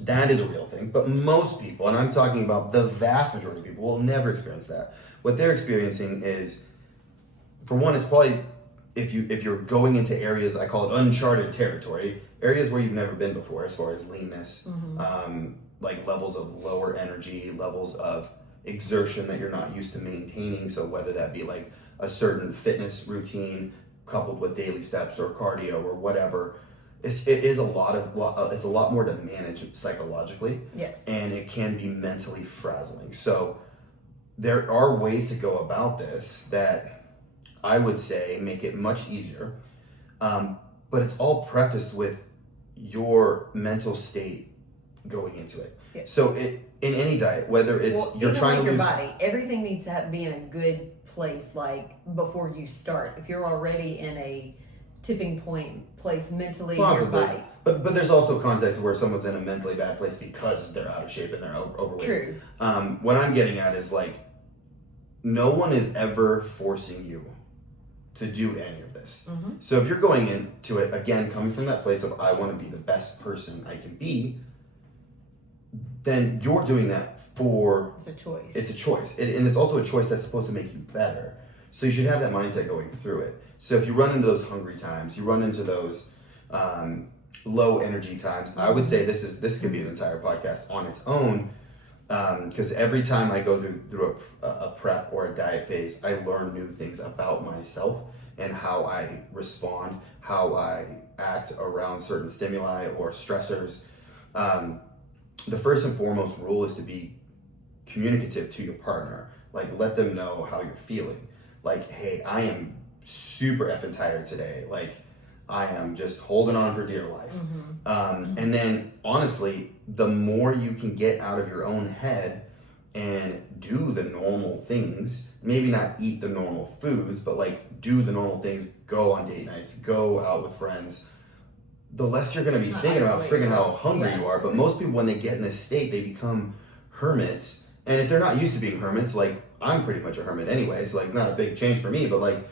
that is a real thing. But most people, and I'm talking about the vast majority of people, will never experience that. What they're experiencing is, for one, it's probably if you're going into areas, I call it uncharted territory, areas where you've never been before, as far as leanness, levels of lower energy, levels of exertion that you're not used to maintaining. So whether that be a certain fitness routine coupled with daily steps or cardio or whatever, it's a lot more to manage psychologically. Yes. And it can be mentally frazzling. So there are ways to go about this that I would say make it much easier. But it's all prefaced with your mental state going into it. Yeah. So in any diet, whether it's you're even trying like to your lose body, everything needs to be in a good place, like before you start. If you're already in a tipping point place mentally in your possibly, body. but there's also context where someone's in a mentally bad place because they're out of shape and they're overweight. True. What I'm getting at is like, no one is ever forcing you to do any of this. Mm-hmm. So if you're going into it, again, coming from that place of I want to be the best person I can be, then you're doing that for... It's a choice. It's a choice. And it's also a choice that's supposed to make you better. So you should have that mindset going through it. So if you run into those hungry times, you run into those low energy times, I would say this could be an entire podcast on its own, because every time I go through a prep or a diet phase, I learn new things about myself and how I respond, how I act around certain stimuli or stressors. The first and foremost rule is to be communicative to your partner. Like, let them know how you're feeling. Like, hey, I am super effing tired today. Like, I am just holding on for dear life. And then, honestly, the more you can get out of your own head and do the normal things, maybe not eat the normal foods, but like do the normal things, go on date nights, go out with friends, the less you're going to be thinking about friggin' how hungry you are. But most people, when they get in this state, they become hermits. And if they're not used to being hermits, like I'm pretty much a hermit anyway, so like not a big change for me, but like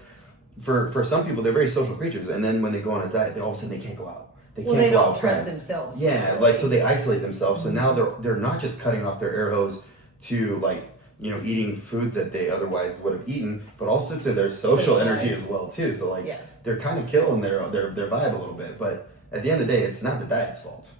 for some people, they're very social creatures. And then when they go on a diet, all of a sudden they can't go out. They don't trust themselves. Yeah, like so they isolate themselves. So now they're not just cutting off their air hose to like, you know, eating foods that they otherwise would have eaten, but also to their social energy as well too. So like they're kind of killing their vibe a little bit. But at the end of the day, it's not the diet's fault.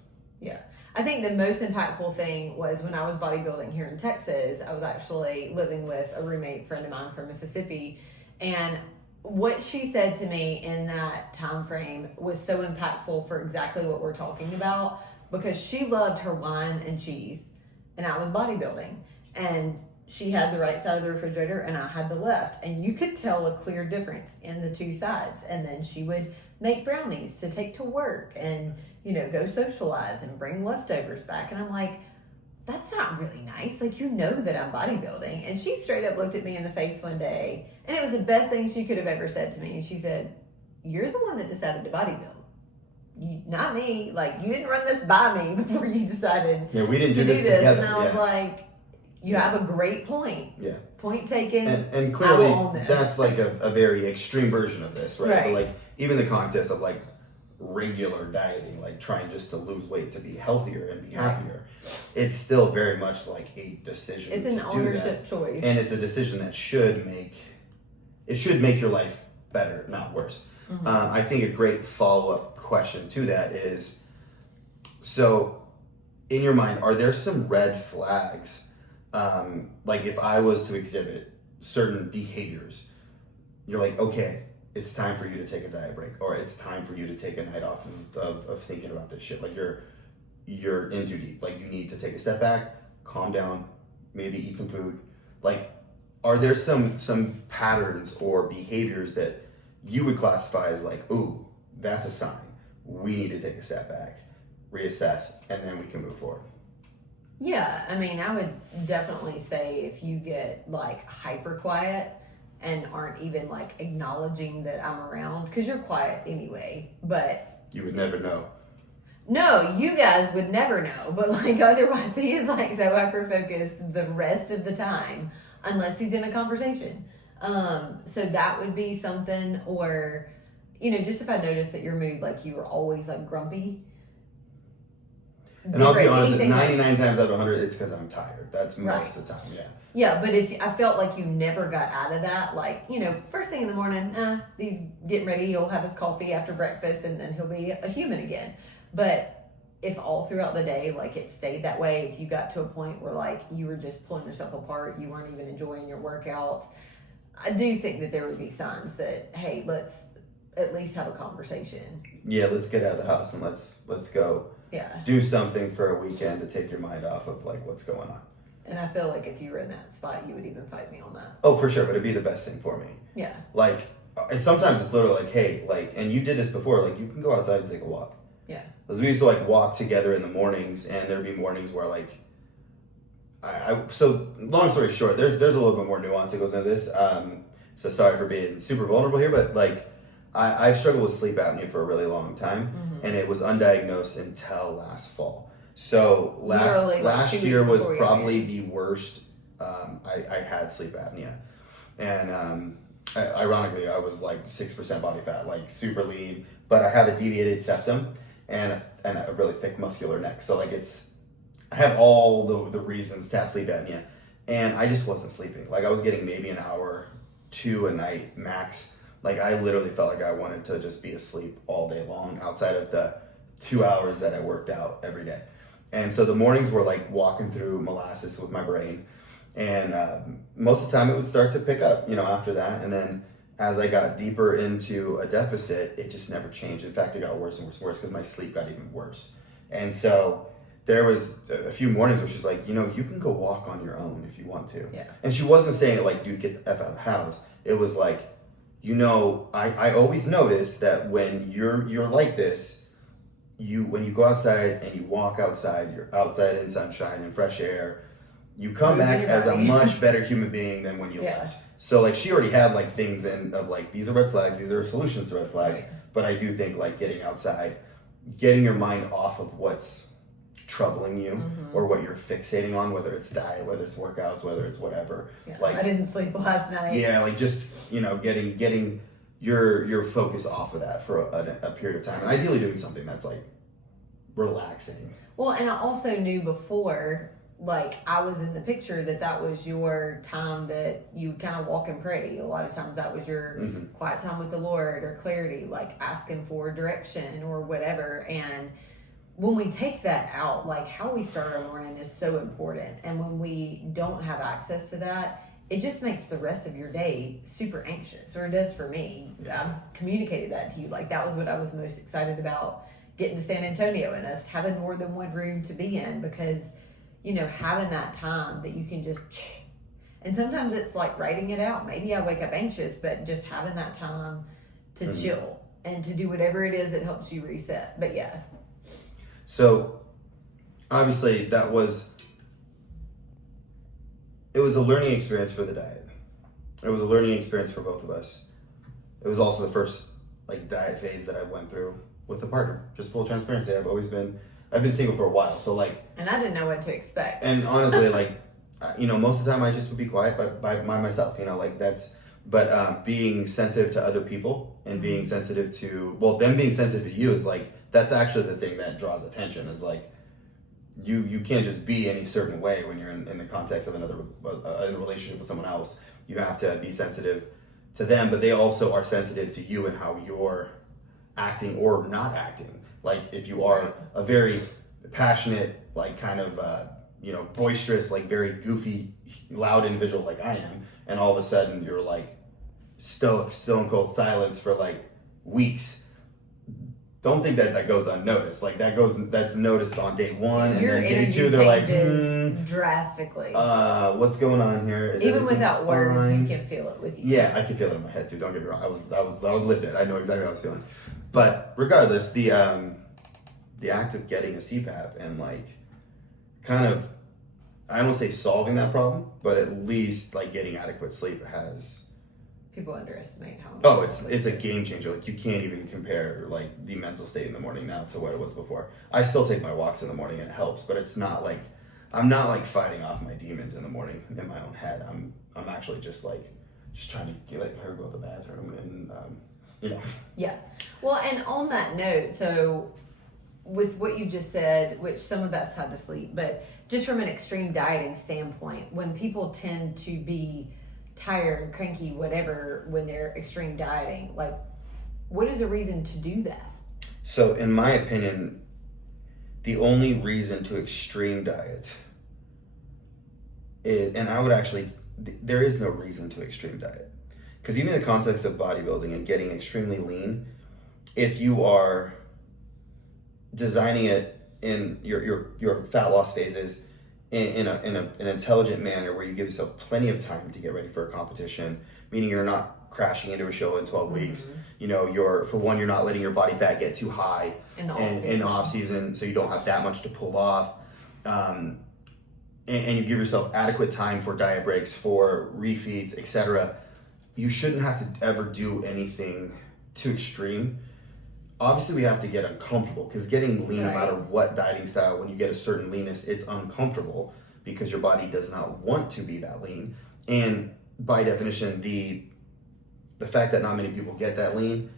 Yeah. I think the most impactful thing was when I was bodybuilding here in Texas, I was actually living with a roommate friend of mine from Mississippi, and what she said to me in that time frame was so impactful for exactly what we're talking about, because she loved her wine and cheese and I was bodybuilding, and she had the right side of the refrigerator and I had the left, and you could tell a clear difference in the two sides. And then she would make brownies to take to work and, you know, go socialize and bring leftovers back. And I'm like, that's not really nice. Like, you know that I'm bodybuilding. And she straight up looked at me in the face one day, and it was the best thing she could have ever said to me. And she said, you're the one that decided to bodybuild. You, not me. Like, you didn't run this by me before you decided we didn't to do this together. And I was like, you have a great point. Yeah. Point taken. And clearly that's like a very extreme version of this, right? But like even the context of like regular dieting, like trying just to lose weight to be healthier and be happier, it's still very much like a decision. It's an ownership choice. And it's a decision that should make your life better, not worse. I think a great follow-up question to that is, so in your mind, are there some red flags? Like if I was to exhibit certain behaviors, you're like, okay, it's time for you to take a diet break, or it's time for you to take a night off of thinking about this shit. Like you're in too deep. Like you need to take a step back, calm down, maybe eat some food. Like, are there some patterns or behaviors that you would classify as like, ooh, that's a sign. We need to take a step back, reassess, and then we can move forward. Yeah, I mean, I would definitely say if you get like hyper quiet and aren't even like acknowledging that I'm around, because you're quiet anyway, but you would never know. No, you guys would never know, but like otherwise he is like so hyper focused the rest of the time unless he's in a conversation. So that would be something. Or, you know, just if I notice that your mood, like you were always like grumpy. And I'll be honest, 99 times out of 100, it's because I'm tired. That's most of the time, yeah. Yeah, but if I felt like you never got out of that, like, you know, first thing in the morning, he's getting ready, he'll have his coffee after breakfast, and then he'll be a human again. But if all throughout the day, like, it stayed that way, if you got to a point where, like, you were just pulling yourself apart, you weren't even enjoying your workouts, I do think that there would be signs that, hey, let's at least have a conversation. Yeah, let's get out of the house and let's go. Yeah. Do something for a weekend to take your mind off of like what's going on. And I feel like if you were in that spot, you would even fight me on that. Oh, for sure, but it'd be the best thing for me. Yeah. Like, and sometimes it's literally like, hey, like, and you did this before, like you can go outside and take a walk. Yeah. Because we used to like walk together in the mornings, and there'd be mornings where like so long story short, there's a little bit more nuance that goes into this. So sorry for being super vulnerable here, but like I've struggled with sleep apnea for a really long time, and it was undiagnosed until last fall. So last year was probably the worst. I had sleep apnea, and ironically, I was like 6% body fat, like super lean, but I have a deviated septum and a really thick muscular neck. So like I have all the reasons to have sleep apnea, and I just wasn't sleeping. Like I was getting maybe an hour, 2 a night max. Like I literally felt like I wanted to just be asleep all day long outside of the 2 hours that I worked out every day. And so the mornings were like walking through molasses with my brain. And most of the time it would start to pick up, after that. And then as I got deeper into a deficit, it just never changed. In fact, it got worse and worse and worse because my sleep got even worse. And so there was a few mornings where she's like, you can go walk on your own if you want to. Yeah. And she wasn't saying it like, dude, get the F out of the house. It was like, I always notice that when you're like this, when you go outside and you walk outside, you're outside in sunshine and fresh air, you come back as a much better human being than when you left. So like she already had like things of like, these are red flags, these are solutions to red flags. Right. But I do think like getting outside, getting your mind off of what's troubling you or what you're fixating on, whether it's diet, whether it's workouts, whether it's whatever. Yeah. Like I didn't sleep last night. Yeah, like just, getting your focus off of that for a period of time. And ideally doing something that's like relaxing. Well, and I also knew before, like I was in the picture that was your time that you kind of walk and pray. A lot of times that was your quiet time with the Lord or clarity, like asking for direction or whatever. And when we take that out, like how we start our morning is so important. And when we don't have access to that, it just makes the rest of your day super anxious, or it does for me. I've communicated that to you. Like that was what I was most excited about getting to San Antonio and us having more than one room to be in, because having that time that you can just, and sometimes it's like writing it out. Maybe I wake up anxious, but just having that time to chill and to do whatever it is that helps you reset. But yeah. So obviously it was a learning experience for the diet. It was a learning experience for both of us. It was also the first like diet phase that I went through with a partner. Just full transparency. I've been single for a while, so like. And I didn't know what to expect. And honestly, like, most of the time I just would be quiet by myself, like that's. But being sensitive to other people and being sensitive to, them being sensitive to you is like, that's actually the thing that draws attention, is like, you can't just be any certain way when you're in the context of in a relationship with someone else. You have to be sensitive to them, but they also are sensitive to you and how you're acting or not acting. Like if you are a very passionate, like kind of, boisterous, like very goofy, loud individual like I am, and all of a sudden you're like stoic, stone cold silence for like weeks. Don't think that goes unnoticed. Like that's noticed on day one, and then day two they're like drastically. What's going on here? Even without words, you can feel it with you. Yeah, I can feel it in my head too. Don't get me wrong. I was lived it. I know exactly what I was feeling. But regardless, the act of getting a CPAP and like kind of, I don't say solving that problem, but at least like getting adequate sleep has. People underestimate how much. Oh, it's a game changer. Like you can't even compare like the mental state in the morning now to what it was before. I still take my walks in the morning and it helps, but it's not like I'm not like fighting off my demons in the morning in my own head. I'm actually just trying to let her go to the bathroom and Yeah. Well, and on that note, so with what you just said, which some of that's tied to sleep, but just from an extreme dieting standpoint, when people tend to be tired, cranky, whatever, when they're extreme dieting, like what is a reason to do that? So in my opinion, the only reason to extreme diet is, and I would actually, there is no reason to extreme diet. Because even in the context of bodybuilding and getting extremely lean, if you are designing it in your fat loss phases in an intelligent manner where you give yourself plenty of time to get ready for a competition, meaning you're not crashing into a show in 12 weeks. You know, you're not letting your body fat get too high in the off season, so you don't have that much to pull off. And you give yourself adequate time for diet breaks, for refeeds, etc. You shouldn't have to ever do anything too extreme. Obviously, we have to get uncomfortable, because getting lean, no matter what dieting style, when you get a certain leanness, it's uncomfortable because your body does not want to be that lean. And by definition, the fact that not many people get that lean,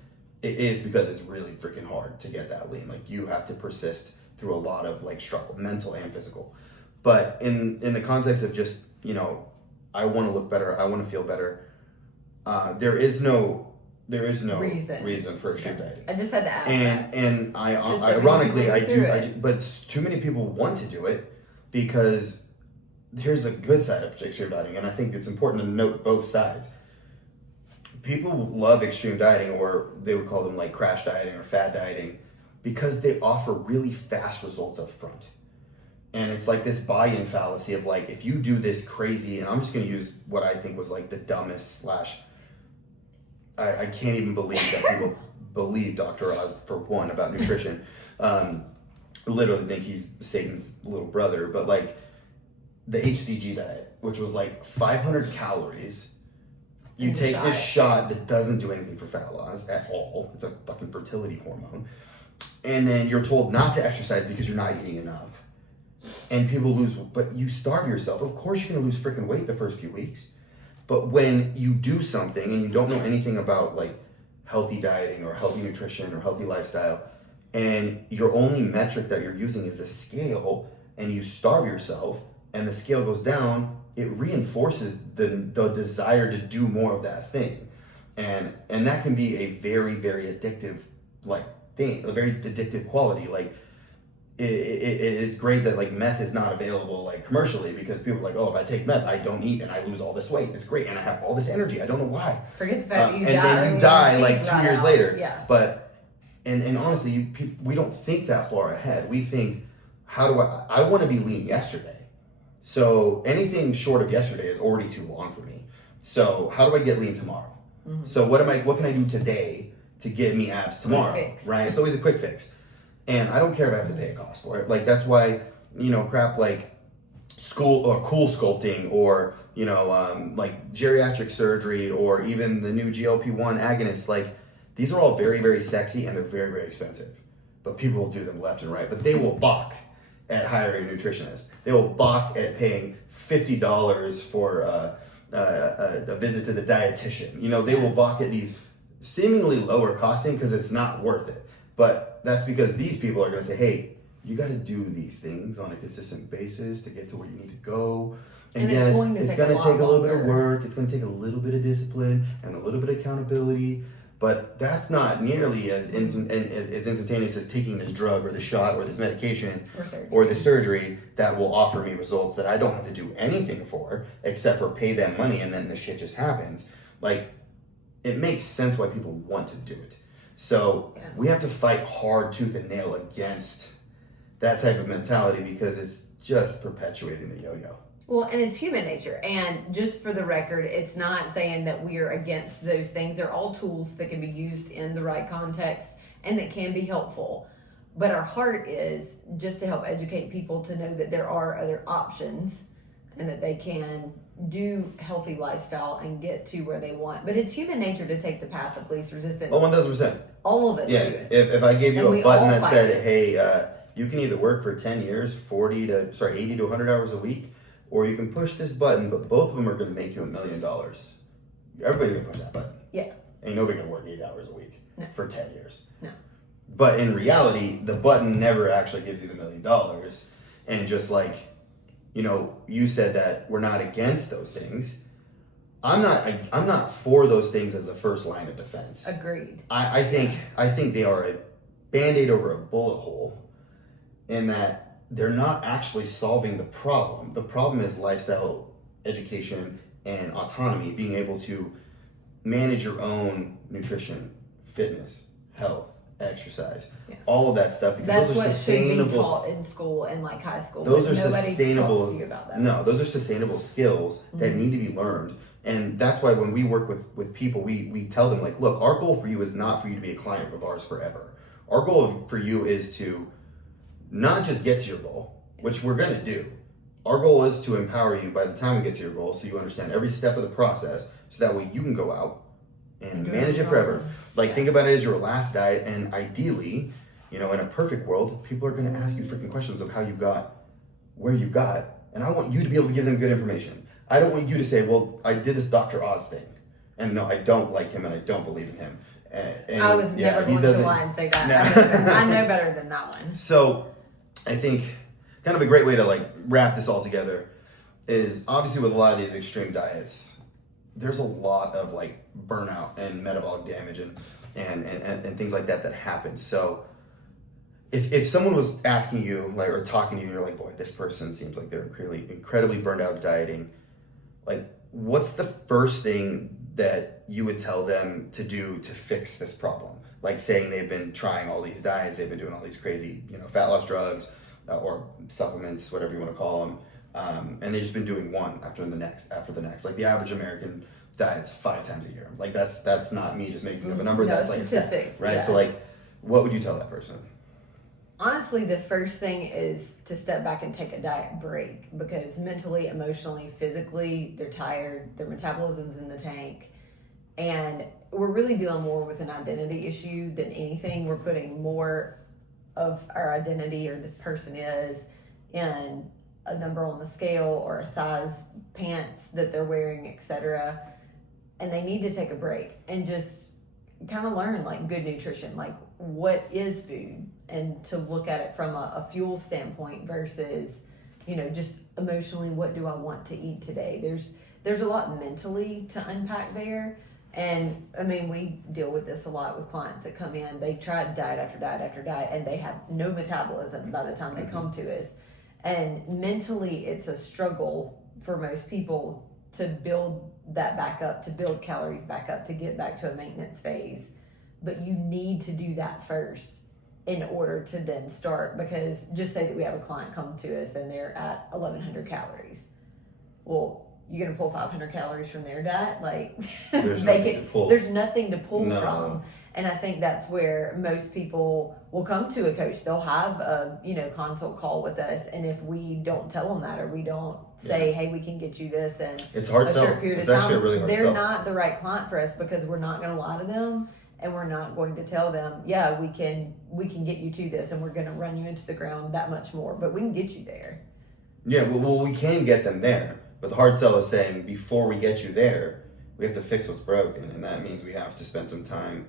it is because it's really freaking hard to get that lean. Like, you have to persist through a lot of like struggle, mental and physical. But in the context of just, you know, I want to look better, I want to feel better, there is no reason for extreme dieting. I just had to ask and I ironically I do, but too many people want to do it, because here's the good side of extreme dieting, and I think it's important to note both sides. People love extreme dieting, or they would call them like crash dieting or fad dieting, because they offer really fast results up front. And it's like this buy-in fallacy of like, if you do this crazy, and I'm just going to use what I think was like the dumbest I can't even believe that people believe Dr. Oz, for one, about nutrition. Literally think he's Satan's little brother. But like the HCG diet, which was like 500 calories. You take this shot that doesn't do anything for fat loss at all. It's a fucking fertility hormone. And then you're told not to exercise because you're not eating enough. And people lose, but you starve yourself. Of course you're going to lose freaking weight the first few weeks. But when you do something and you don't know anything about like healthy dieting or healthy nutrition or healthy lifestyle, and your only metric that you're using is a scale, and you starve yourself and the scale goes down, it reinforces the desire to do more of that thing. And that can be a very, very addictive like thing, a very addictive quality. Like it's great that like meth is not available like commercially, because people are like, oh, if I take meth, I don't eat and I lose all this weight. It's great, and I have all this energy. I don't know why. Forget the fact that you and die. then you die like 2 years later. Yeah. But and honestly, we don't think that far ahead. We think, how do I want to be lean yesterday. So anything short of yesterday is already too long for me. So how do I get lean tomorrow? Mm-hmm. So what can I do today to get me abs tomorrow? Right? It's always a quick fix. And I don't care if I have to pay a cost for it. Like, that's why, you know, crap like cool sculpting, or, you know, like geriatric surgery, or even the new GLP-1 agonists, like, these are all very, very sexy, and they're very, very expensive. But people will do them left and right. But they will balk at hiring a nutritionist. They will balk at paying $50 for a visit to the dietitian. You know, they will balk at these seemingly lower costing because it's not worth it. But that's because these people are going to say, hey, you got to do these things on a consistent basis to get to where you need to go. And yes, it's going to take a little bit of work. It's going to take a little bit of discipline and a little bit of accountability. But that's not nearly as instantaneous as taking this drug or the shot or this medication or the surgery that will offer me results that I don't have to do anything for except for pay them money, and then the shit just happens. Like, it makes sense why people want to do it. So we have to fight hard tooth and nail against that type of mentality, because it's just perpetuating the yo-yo. Well, and it's human nature. And just for the record, it's not saying that we are against those things. They're all tools that can be used in the right context and that can be helpful. But our heart is just to help educate people to know that there are other options and that they can do healthy lifestyle and get to where they want. But it's human nature to take the path of least resistance. Oh, 1,000%. All of us do. If I gave you a button that said, hey, you can either work for 10 years, 80 to 100 hours a week, or you can push this button, but both of them are going to make you $1 million. Everybody's going to push that button. Yeah. Ain't nobody going to work 8 hours a week for 10 years. No. But in reality, the button never actually gives you the $1 million. And just like, you know, you said that we're not against those things. I'm not for those things as the first line of defense. Agreed. I think they are a Band-Aid over a bullet hole, in that they're not actually solving the problem. The problem is lifestyle, education, and autonomy, being able to manage your own nutrition, fitness, health, exercise, Yeah. all of that stuff, because That's those are what should be sustainable. taught in school and like high school. Those but are nobody sustainable. talks to you about that. No, those are sustainable skills that need to be learned. And that's why when we work with people, we tell them, like, look, our goal for you is not for you to be a client of ours forever. Our goal for you is to not just get to your goal, which we're going to do. Our goal is to empower you by the time we get to your goal, so you understand every step of the process, so that way you can go out and manage it forever. Like, think about it as your last diet, and ideally, in a perfect world, people are going to ask you freaking questions of how you got where you got, and I want you to be able to give them good information. I don't want you to say, well, I did this Dr. Oz thing, and no, I don't like him, and I don't believe in him. And I was never going to lie and say that. No. I know better than that one. So, I think kind of a great way to like wrap this all together is, obviously with a lot of these extreme diets, there's a lot of like burnout and metabolic damage and things like that happen. So if someone was asking you, like, or talking to you, and you're like, boy, this person seems like they're incredibly burned out dieting, like, what's the first thing that you would tell them to do to fix this problem? Like, saying they've been trying all these diets, they've been doing all these crazy, fat loss drugs or supplements, whatever you want to call them, and they've just been doing one after the next. Like, the average American diets 5 times a year. Like, that's not me just making up a number. No, That's like statistics, right? yeah. So, like, what would you tell that person? Honestly, the first thing is to step back and take a diet break, because mentally, emotionally, physically, they're tired, their metabolism's in the tank, and we're really dealing more with an identity issue than anything. We're putting more of our identity, or this person is, in a number on the scale or a size pants that they're wearing, etc. And they need to take a break and just kind of learn like good nutrition, like what is food, and to look at it from a fuel standpoint versus, just emotionally, what do I want to eat today? There's a lot mentally to unpack there. And I mean, we deal with this a lot with clients that come in. They've tried diet after diet after diet, and they have no metabolism by the time they come to us. And mentally, it's a struggle for most people to build that back up, to build calories back up, to get back to a maintenance phase. But you need to do that first in order to then start, because just say that we have a client come to us and they're at 1,100 calories. Well, you're gonna pull 500 calories from their diet, like There's nothing to pull. No. from. And I think that's where most people will come to a coach. They'll have a consult call with us, and if we don't tell them that, or we don't say, hey, we can get you this, and it's hard a sell. short period It's of actually time, a really hard they're sell. not the right client for us, because we're not going to lie to them, and we're not going to tell them, yeah, we can get you to this, and we're going to run you into the ground that much more, but we can get you there. Yeah, well, we can get them there, but the hard sell is saying, before we get you there, we have to fix what's broken, and that means we have to spend some time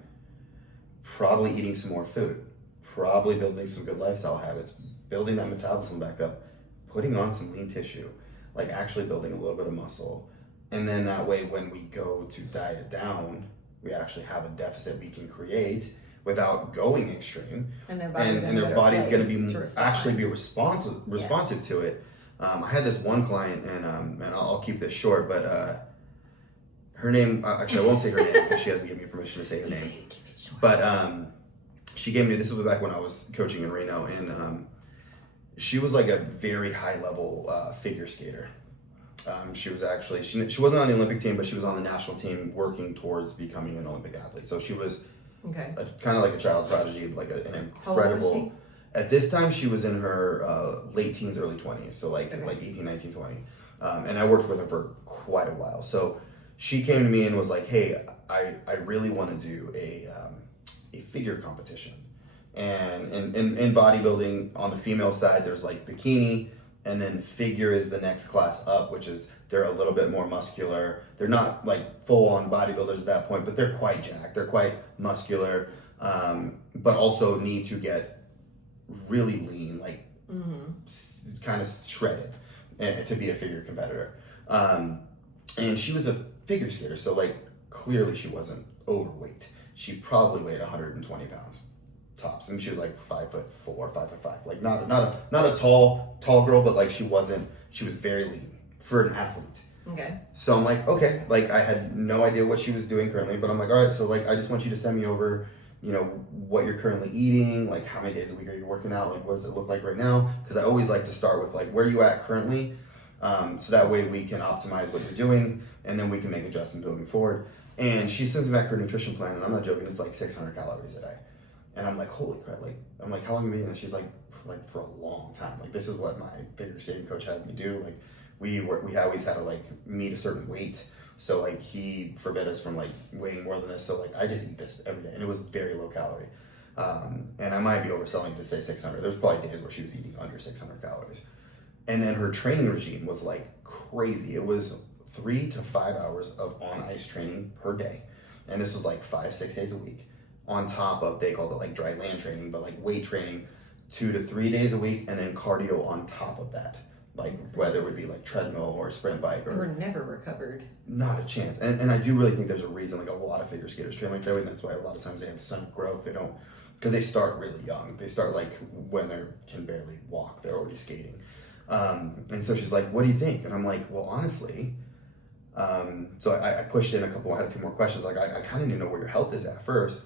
probably eating some more food, probably building some good lifestyle habits, building that metabolism back up, putting on some lean tissue, like actually building a little bit of muscle. And then that way, when we go to diet down, we actually have a deficit we can create without going extreme. And their body's going to be respond. responsive to it. I had this one client, and I'll keep this short, but her name, actually I won't say her name because she hasn't given me permission to say her name. But she gave me, this was back when I was coaching in Reno, and she was like a very high level figure skater. She was actually, she wasn't on the Olympic team, but she was on the national team working towards becoming an Olympic athlete. So she was kind of like a child prodigy, like an incredible. At this time, she was in her late teens, early 20s. So like 18, 19, 20. And I worked with her for quite a while. So she came to me and was like, hey, I really want to do a figure competition. And in bodybuilding, on the female side, there's like bikini, and then figure is the next class up, which is they're a little bit more muscular. They're not like full on bodybuilders at that point, but they're quite jacked. They're quite muscular, but also need to get really lean, like kind of shredded to be a figure competitor. And she was a figure skater, so like clearly she wasn't overweight. She probably weighed 120 pounds tops, and she was like 5'4", 5'5", like not a tall girl, but like she was very lean for an athlete. Okay. So I'm like, okay, like I had no idea what she was doing currently, but I'm like, all right, so like I just want you to send me over what you're currently eating, like how many days a week are you working out, like what does it look like right now? Because I always like to start with like where you at currently, so that way we can optimize what you're doing, and then we can make adjustments moving forward. And she sends me back her nutrition plan, and I'm not joking, it's like 600 calories a day. And I'm like, holy crap, like, I'm like, how long have you been eating this? She's like for a long time. Like, this is what my figure skating coach had me do. Like, we always had to like meet a certain weight. So like he forbid us from like weighing more than this. So like I just eat this every day, and it was very low calorie. And I might be overselling to say 600. There's probably days where she was eating under 600 calories. And then her training regime was like crazy. It was 3 to 5 hours of on ice training per day. And this was like 5-6 days a week on top of, they called it like dry land training, but like weight training 2 to 3 days a week, and then cardio on top of that. Like whether it would be like treadmill or sprint bike, or we're never recovered. Not a chance. And I do really think there's a reason like a lot of figure skaters train like that way, and that's why a lot of times they have some growth. They don't, because they start really young. They start like when they can barely walk, they're already skating. And so she's like, what do you think? And I'm like, well, honestly, so I pushed in a couple, I had a few more questions. Like I kind of need to know where your health is at first.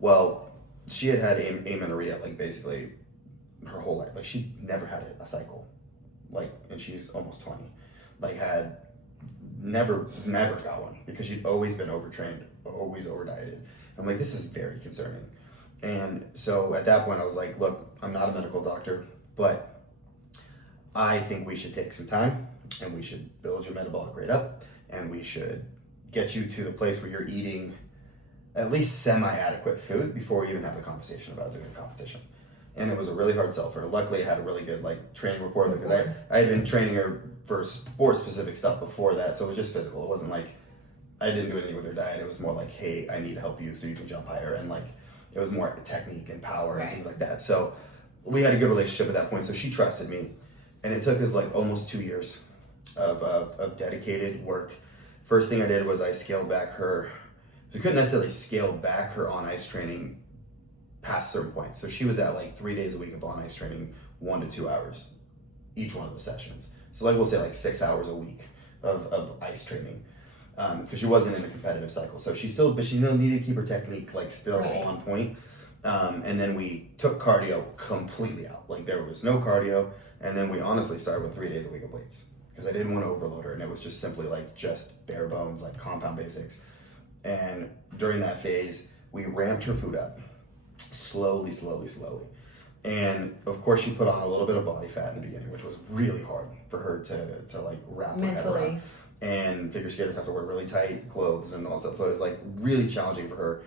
Well, she had amenorrhea like basically her whole life. Like she never had a cycle. Like, and she's almost 20, like had never got one because she'd always been overtrained, always over dieted. I'm like, this is very concerning. And so at that point I was like, look, I'm not a medical doctor, but I think we should take some time and we should build your metabolic rate up, and we should get you to the place where you're eating at least semi-adequate food before we even have the conversation about doing a competition. And it was a really hard sell for her. Luckily, I had a really good like training report because I had been training her for sport specific stuff before that, so it was just physical. It wasn't like I didn't do anything with her diet. It was more like, hey, I need to help you so you can jump higher, and like it was more technique and power and things like that. So we had a good relationship at that point. So she trusted me, and it took us like almost 2 years of dedicated work. First thing I did was I scaled back her. We couldn't necessarily scale back her on ice training past certain points. So she was at like 3 days a week of on ice training, 1 to 2 hours each one of those sessions. So like we'll say like 6 hours a week of ice training, because she wasn't in a competitive cycle. So she still needed to keep her technique like still on point. And then we took cardio completely out. Like there was no cardio. And then we honestly started with 3 days a week of weights because I didn't want to overload her. And it was just simply like just bare bones, like compound basics. And during that phase, we ramped her food up slowly. And of course she put on a little bit of body fat in the beginning, which was really hard for her to like wrap her head around. And figure skaters have to wear really tight clothes and all stuff. So it was like really challenging for her.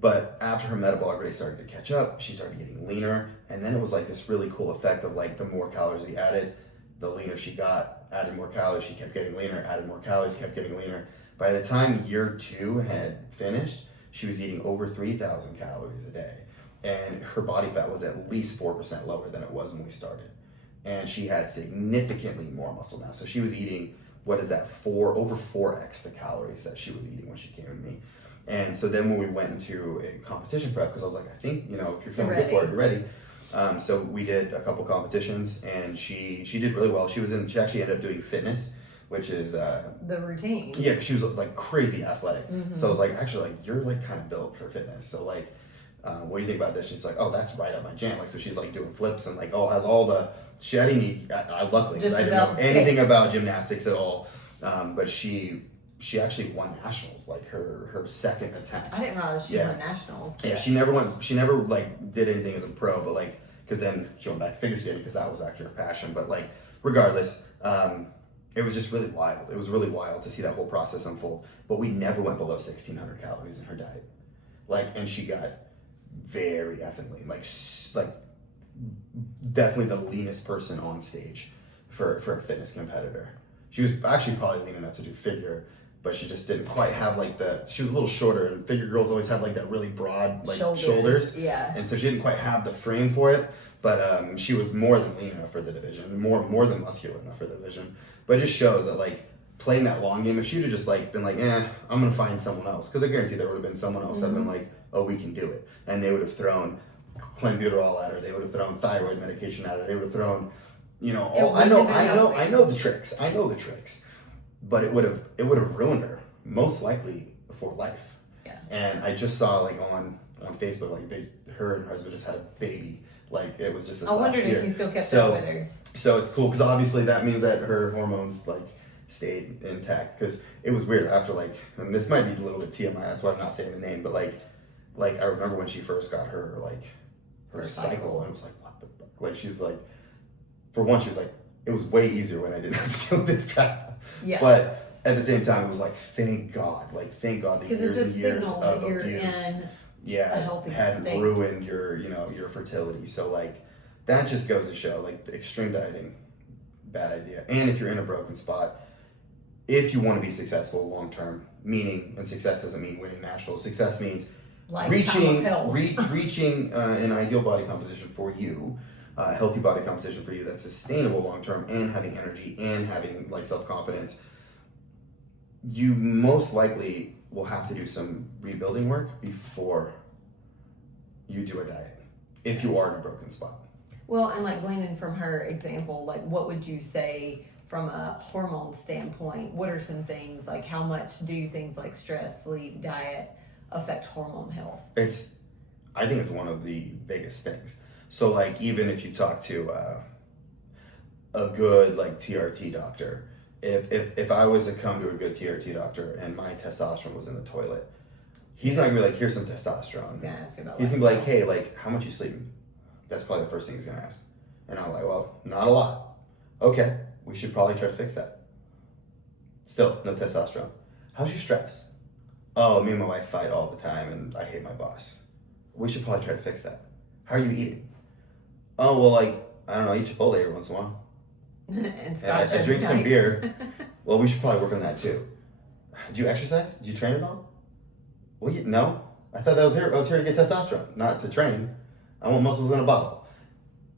But after her metabolic rate started to catch up, she started getting leaner. And then it was like this really cool effect of like the more calories we added, the leaner she got, added more calories, she kept getting leaner, added more calories, kept getting leaner. By the time year 2 had finished, she was eating over 3,000 calories a day. And her body fat was at least 4% lower than it was when we started. And she had significantly more muscle mass. So she was eating, what is that, over 4x the calories that she was eating when she came to me. And so then when we went into a competition prep, because I was like, I think, if you're feeling good for it, you're ready. So we did a couple competitions, and she did really well. She actually ended up doing fitness, which is the routine. Yeah, because she was like crazy athletic. Mm-hmm. So I was like, actually, like you're like kind of built for fitness. So like, what do you think about this? She's like, oh, that's right up my jam. Like, so she's like doing flips and like, has all the. She didn't need. I luckily because I didn't know anything about gymnastics at all. But she actually won nationals, like her second attempt. I didn't realize she won nationals. Yeah, she never like did anything as a pro, but like because then she went back to figure skating because that was actually her passion. But like regardless, it was just really wild. It was really wild to see that whole process unfold. But we never went below 1,600 calories in her diet. Like, and she got very effing lean, like definitely the leanest person on stage for a fitness competitor. She was actually probably lean enough to do figure, but she just didn't quite have like she was a little shorter, and figure girls always have like that really broad like shoulders. Yeah. And so she didn't quite have the frame for it, but she was more than lean enough for the division, more than muscular enough for the division. But it just shows that like playing that long game, if she'd have just like been like, I'm gonna find someone else, because I guarantee there would have been someone else that would have been like, oh, we can do it. And they would have thrown clenbuterol at her, they would have thrown thyroid medication at her, they would have thrown, I know the tricks, but it would have ruined her, most likely for life. Yeah. And I just saw like on on Facebook, like her and her husband just had a baby. Like it was just this I last wondered year. if you still kept So- up with her. So it's cool because obviously that means that her hormones like stayed intact, because it was weird after like, and this might be a little bit TMI, that's why I'm not saying the name, but like I remember when she first got her Her cycle, cycle. and it was like, what the fuck? Like she's like, for one, she was like, it was way easier when I didn't have to deal with this crap. Yeah. But at the same time, it was like, thank God the Because years it's a and years signal of that you're abuse, in a healthy hadn't state. ruined your fertility. So like that just goes to show like the extreme dieting, bad idea. And if you're in a broken spot, if you want to be successful long term, meaning, and success doesn't mean winning nationals. Success means reaching an ideal body composition for you, a healthy body composition for you that's sustainable long term, and having energy and having like self confidence. You most likely will have to do some rebuilding work before you do a diet, if you are in a broken spot. Well, and like gleaning from her example, like what would you say from a hormone standpoint? What are some things, like how much do things like stress, sleep, diet affect hormone health? I think it's one of the biggest things. So like even if you talk to a good like TRT doctor, if I was to come to a good TRT doctor and my testosterone was in the toilet, he's not gonna be like, here's some testosterone. He's gonna ask you about He's gonna be like, lifestyle. hey, like how much you sleeping? That's probably the first thing he's gonna ask. And I'm like, well, not a lot. Okay, we should probably try to fix that. Still, no testosterone. How's your stress? Oh, me and my wife fight all the time and I hate my boss. We should probably try to fix that. How are you eating? Oh, well, like, I don't know, I eat Chipotle every once in a while. and And scotch I every drink some night. beer. Well, we should probably work on that too. Do you exercise? Do you train at all? Well, no. I thought I was here to get testosterone, not to train. I want muscles in a bottle.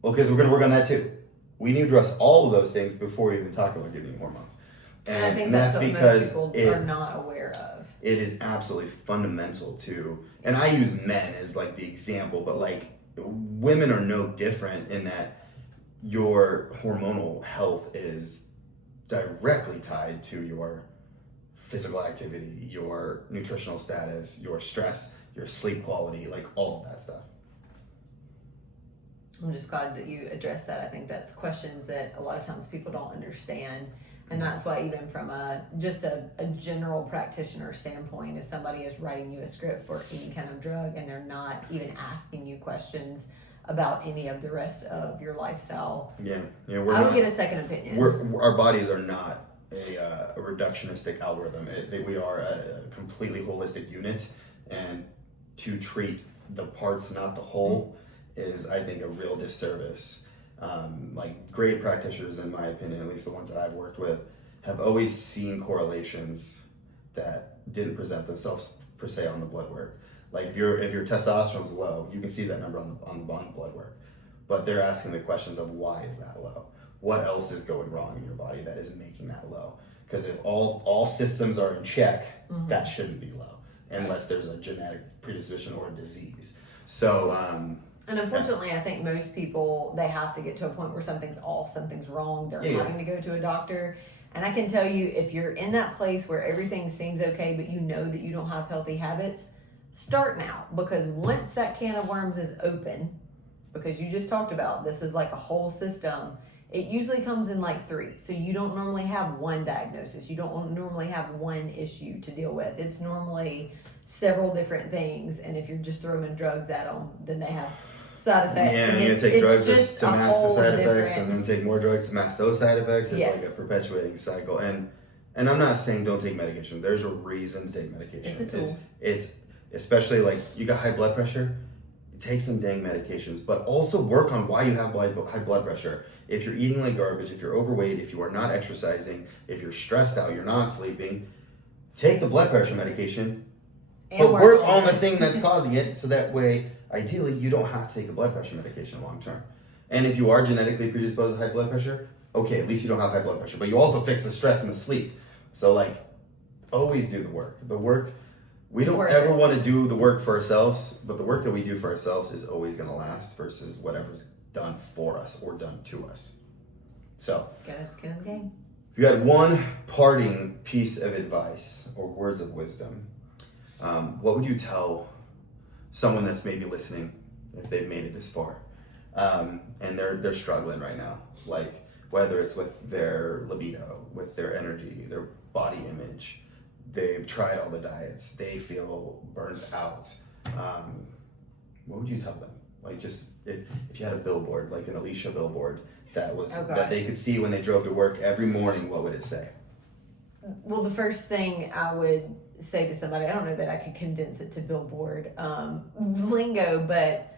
Okay, so we're going to work on that too. We need to address all of those things before we even talk about giving you hormones. And I think that's that's what because most people are not aware of. it is absolutely fundamental to, and I use men as like the example, but like women are no different in that your hormonal health is directly tied to your physical activity, your nutritional status, your stress, your sleep quality, like all of that stuff. I'm just glad that you addressed that. I think that's questions that a lot of times people don't understand. And that's why even from a general practitioner standpoint, if somebody is writing you a script for any kind of drug and they're not even asking you questions about any of the rest of your lifestyle, Yeah, I would get a second opinion. Our bodies are not a reductionistic algorithm. We are a completely holistic unit, and to treat the parts, not the whole, is, I think, a real disservice. Like great practitioners, in my opinion, at least the ones that I've worked with, have always seen correlations that didn't present themselves per se on the blood work. Like if your testosterone's low, you can see that number on the blood work, but they're asking the questions of why is that low? What else is going wrong in your body that is making that low? Because if all systems are in check, that shouldn't be low unless there's a genetic predisposition or a disease. So. And unfortunately, I think most people, they have to get to a point where something's off, something's wrong. They're having to go to a doctor. And I can tell you, if you're in that place where everything seems okay, but you know that you don't have healthy habits, start now. Because once that can of worms is open, because you just talked about this is like a whole system, it usually comes in like 3. So you don't normally have one diagnosis. You don't normally have one issue to deal with. It's normally several different things. And if you're just throwing drugs at them, then they have side effects. Yeah, and you're gonna take drugs to mask the side effects, different- and then take more drugs to mask those side effects. It's Yes. like a perpetuating cycle. And I'm not saying don't take medication. There's a reason to take medication. It's a tool. It's especially like you got high blood pressure, take some dang medications, but also work on why you have high blood pressure. If you're eating like garbage, if you're overweight, if you are not exercising, if you're stressed out, you're not sleeping, take the blood pressure medication, but work on the thing that's causing it, so that way, ideally, you don't have to take the blood pressure medication long term. And if you are genetically predisposed to high blood pressure, okay, at least you don't have high blood pressure, but you also fix the stress and the sleep. So like, always do the work. We don't ever want to do the work for ourselves, but the work that we do for ourselves is always going to last versus whatever's done for us or done to us. So, Get a skin in the game. if you had one parting piece of advice or words of wisdom, what would you tell someone that's maybe listening, if they've made it this far, and they're struggling right now, like whether it's with their libido, with their energy, their body image, they've tried all the diets, they feel burnt out. What would you tell them? Like, just if you had a billboard, like an Alicia billboard that they could see when they drove to work every morning, what would it say? Well, the first thing I would say to somebody, I don't know that I could condense it to billboard lingo, but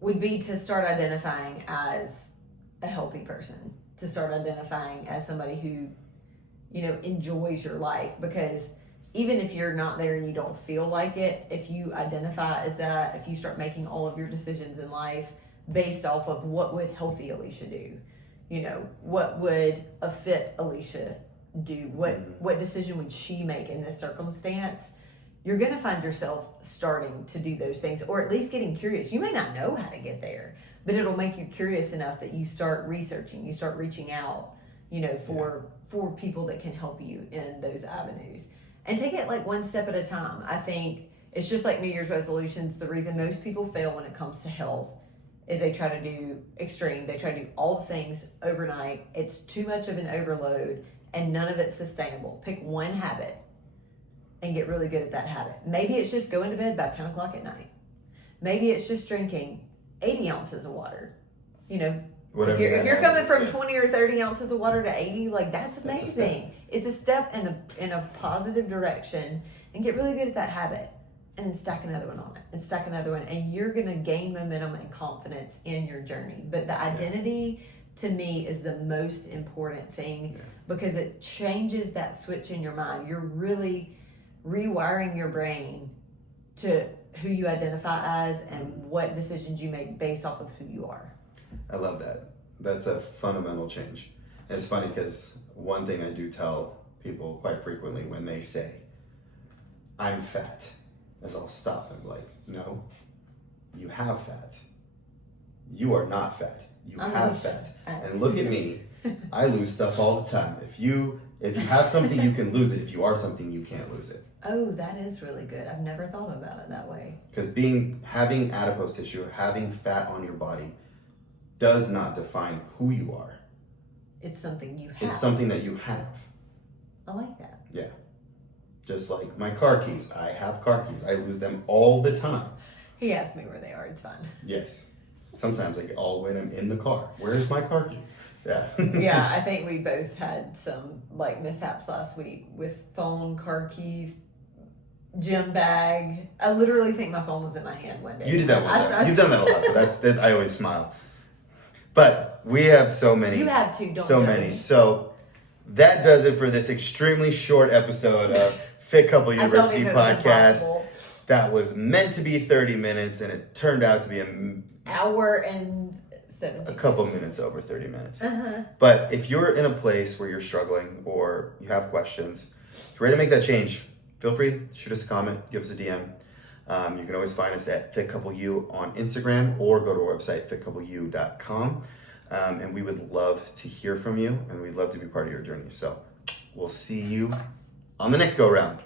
would be to start identifying as a healthy person, to start identifying as somebody who, enjoys your life. Because even if you're not there and you don't feel like it, if you identify as that, if you start making all of your decisions in life based off of what would healthy Alicia do, what would a fit Alicia do, what decision would she make in this circumstance, you're going to find yourself starting to do those things, or at least getting curious. You may not know how to get there, but it'll make you curious enough that you start researching, you start reaching out, for people that can help you in those avenues. And take it like one step at a time. I think it's just like New Year's resolutions. The reason most people fail when it comes to health is they try to do extreme. They try to do all the things overnight. It's too much of an overload and none of it's sustainable. Pick one habit and get really good at that habit. Maybe it's just going to bed by 10 o'clock at night. Maybe it's just drinking 80 ounces of water. Whatever if you're coming from 20 or 30 ounces of water to 80, like that's amazing. It's a step in a positive direction, and get really good at that habit, and then stack another one on it, and stack another one, and you're gonna gain momentum and confidence in your journey. But the identity to me is the most important thing because it changes that switch in your mind. You're really rewiring your brain to who you identify as and what decisions you make based off of who you are. I love that. That's a fundamental change. And it's funny because one thing I do tell people quite frequently when they say, I'm fat, is I'll stop them like, no, you have fat. You are not fat. You have fat. And look at me. I lose stuff all the time. If you have something, you can lose it. If you are something, you can't lose it. Oh, that is really good. I've never thought about it that way. Because having adipose tissue, having fat on your body does not define who you are. It's something you have. It's something that you have. I like that. Yeah. Just like my car keys. I have car keys. I lose them all the time. He asked me where they are. It's fine. Yes. Sometimes I get all the way and I'm in the car. Where's my car keys? Yeah. Yeah, I think we both had some mishaps last week with phone, car keys, gym bag. I literally think my phone was in my hand one day. You did that one time. You've done that a lot. But I always smile. But we have so many. You have to, don't So judge. many. So that does it for this extremely short episode of Fit Couple University Podcast. That was meant to be 30 minutes and it turned out to be hour and 17 a couple minutes over 30 minutes. But if you're in a place where you're struggling or you have questions, if you're ready to make that change, feel free, shoot us a comment, give us a DM. You can always find us at Fit Couple U on Instagram or go to our website, fitcoupleu.com. And we would love to hear from you and we'd love to be part of your journey. So we'll see you on the next go round.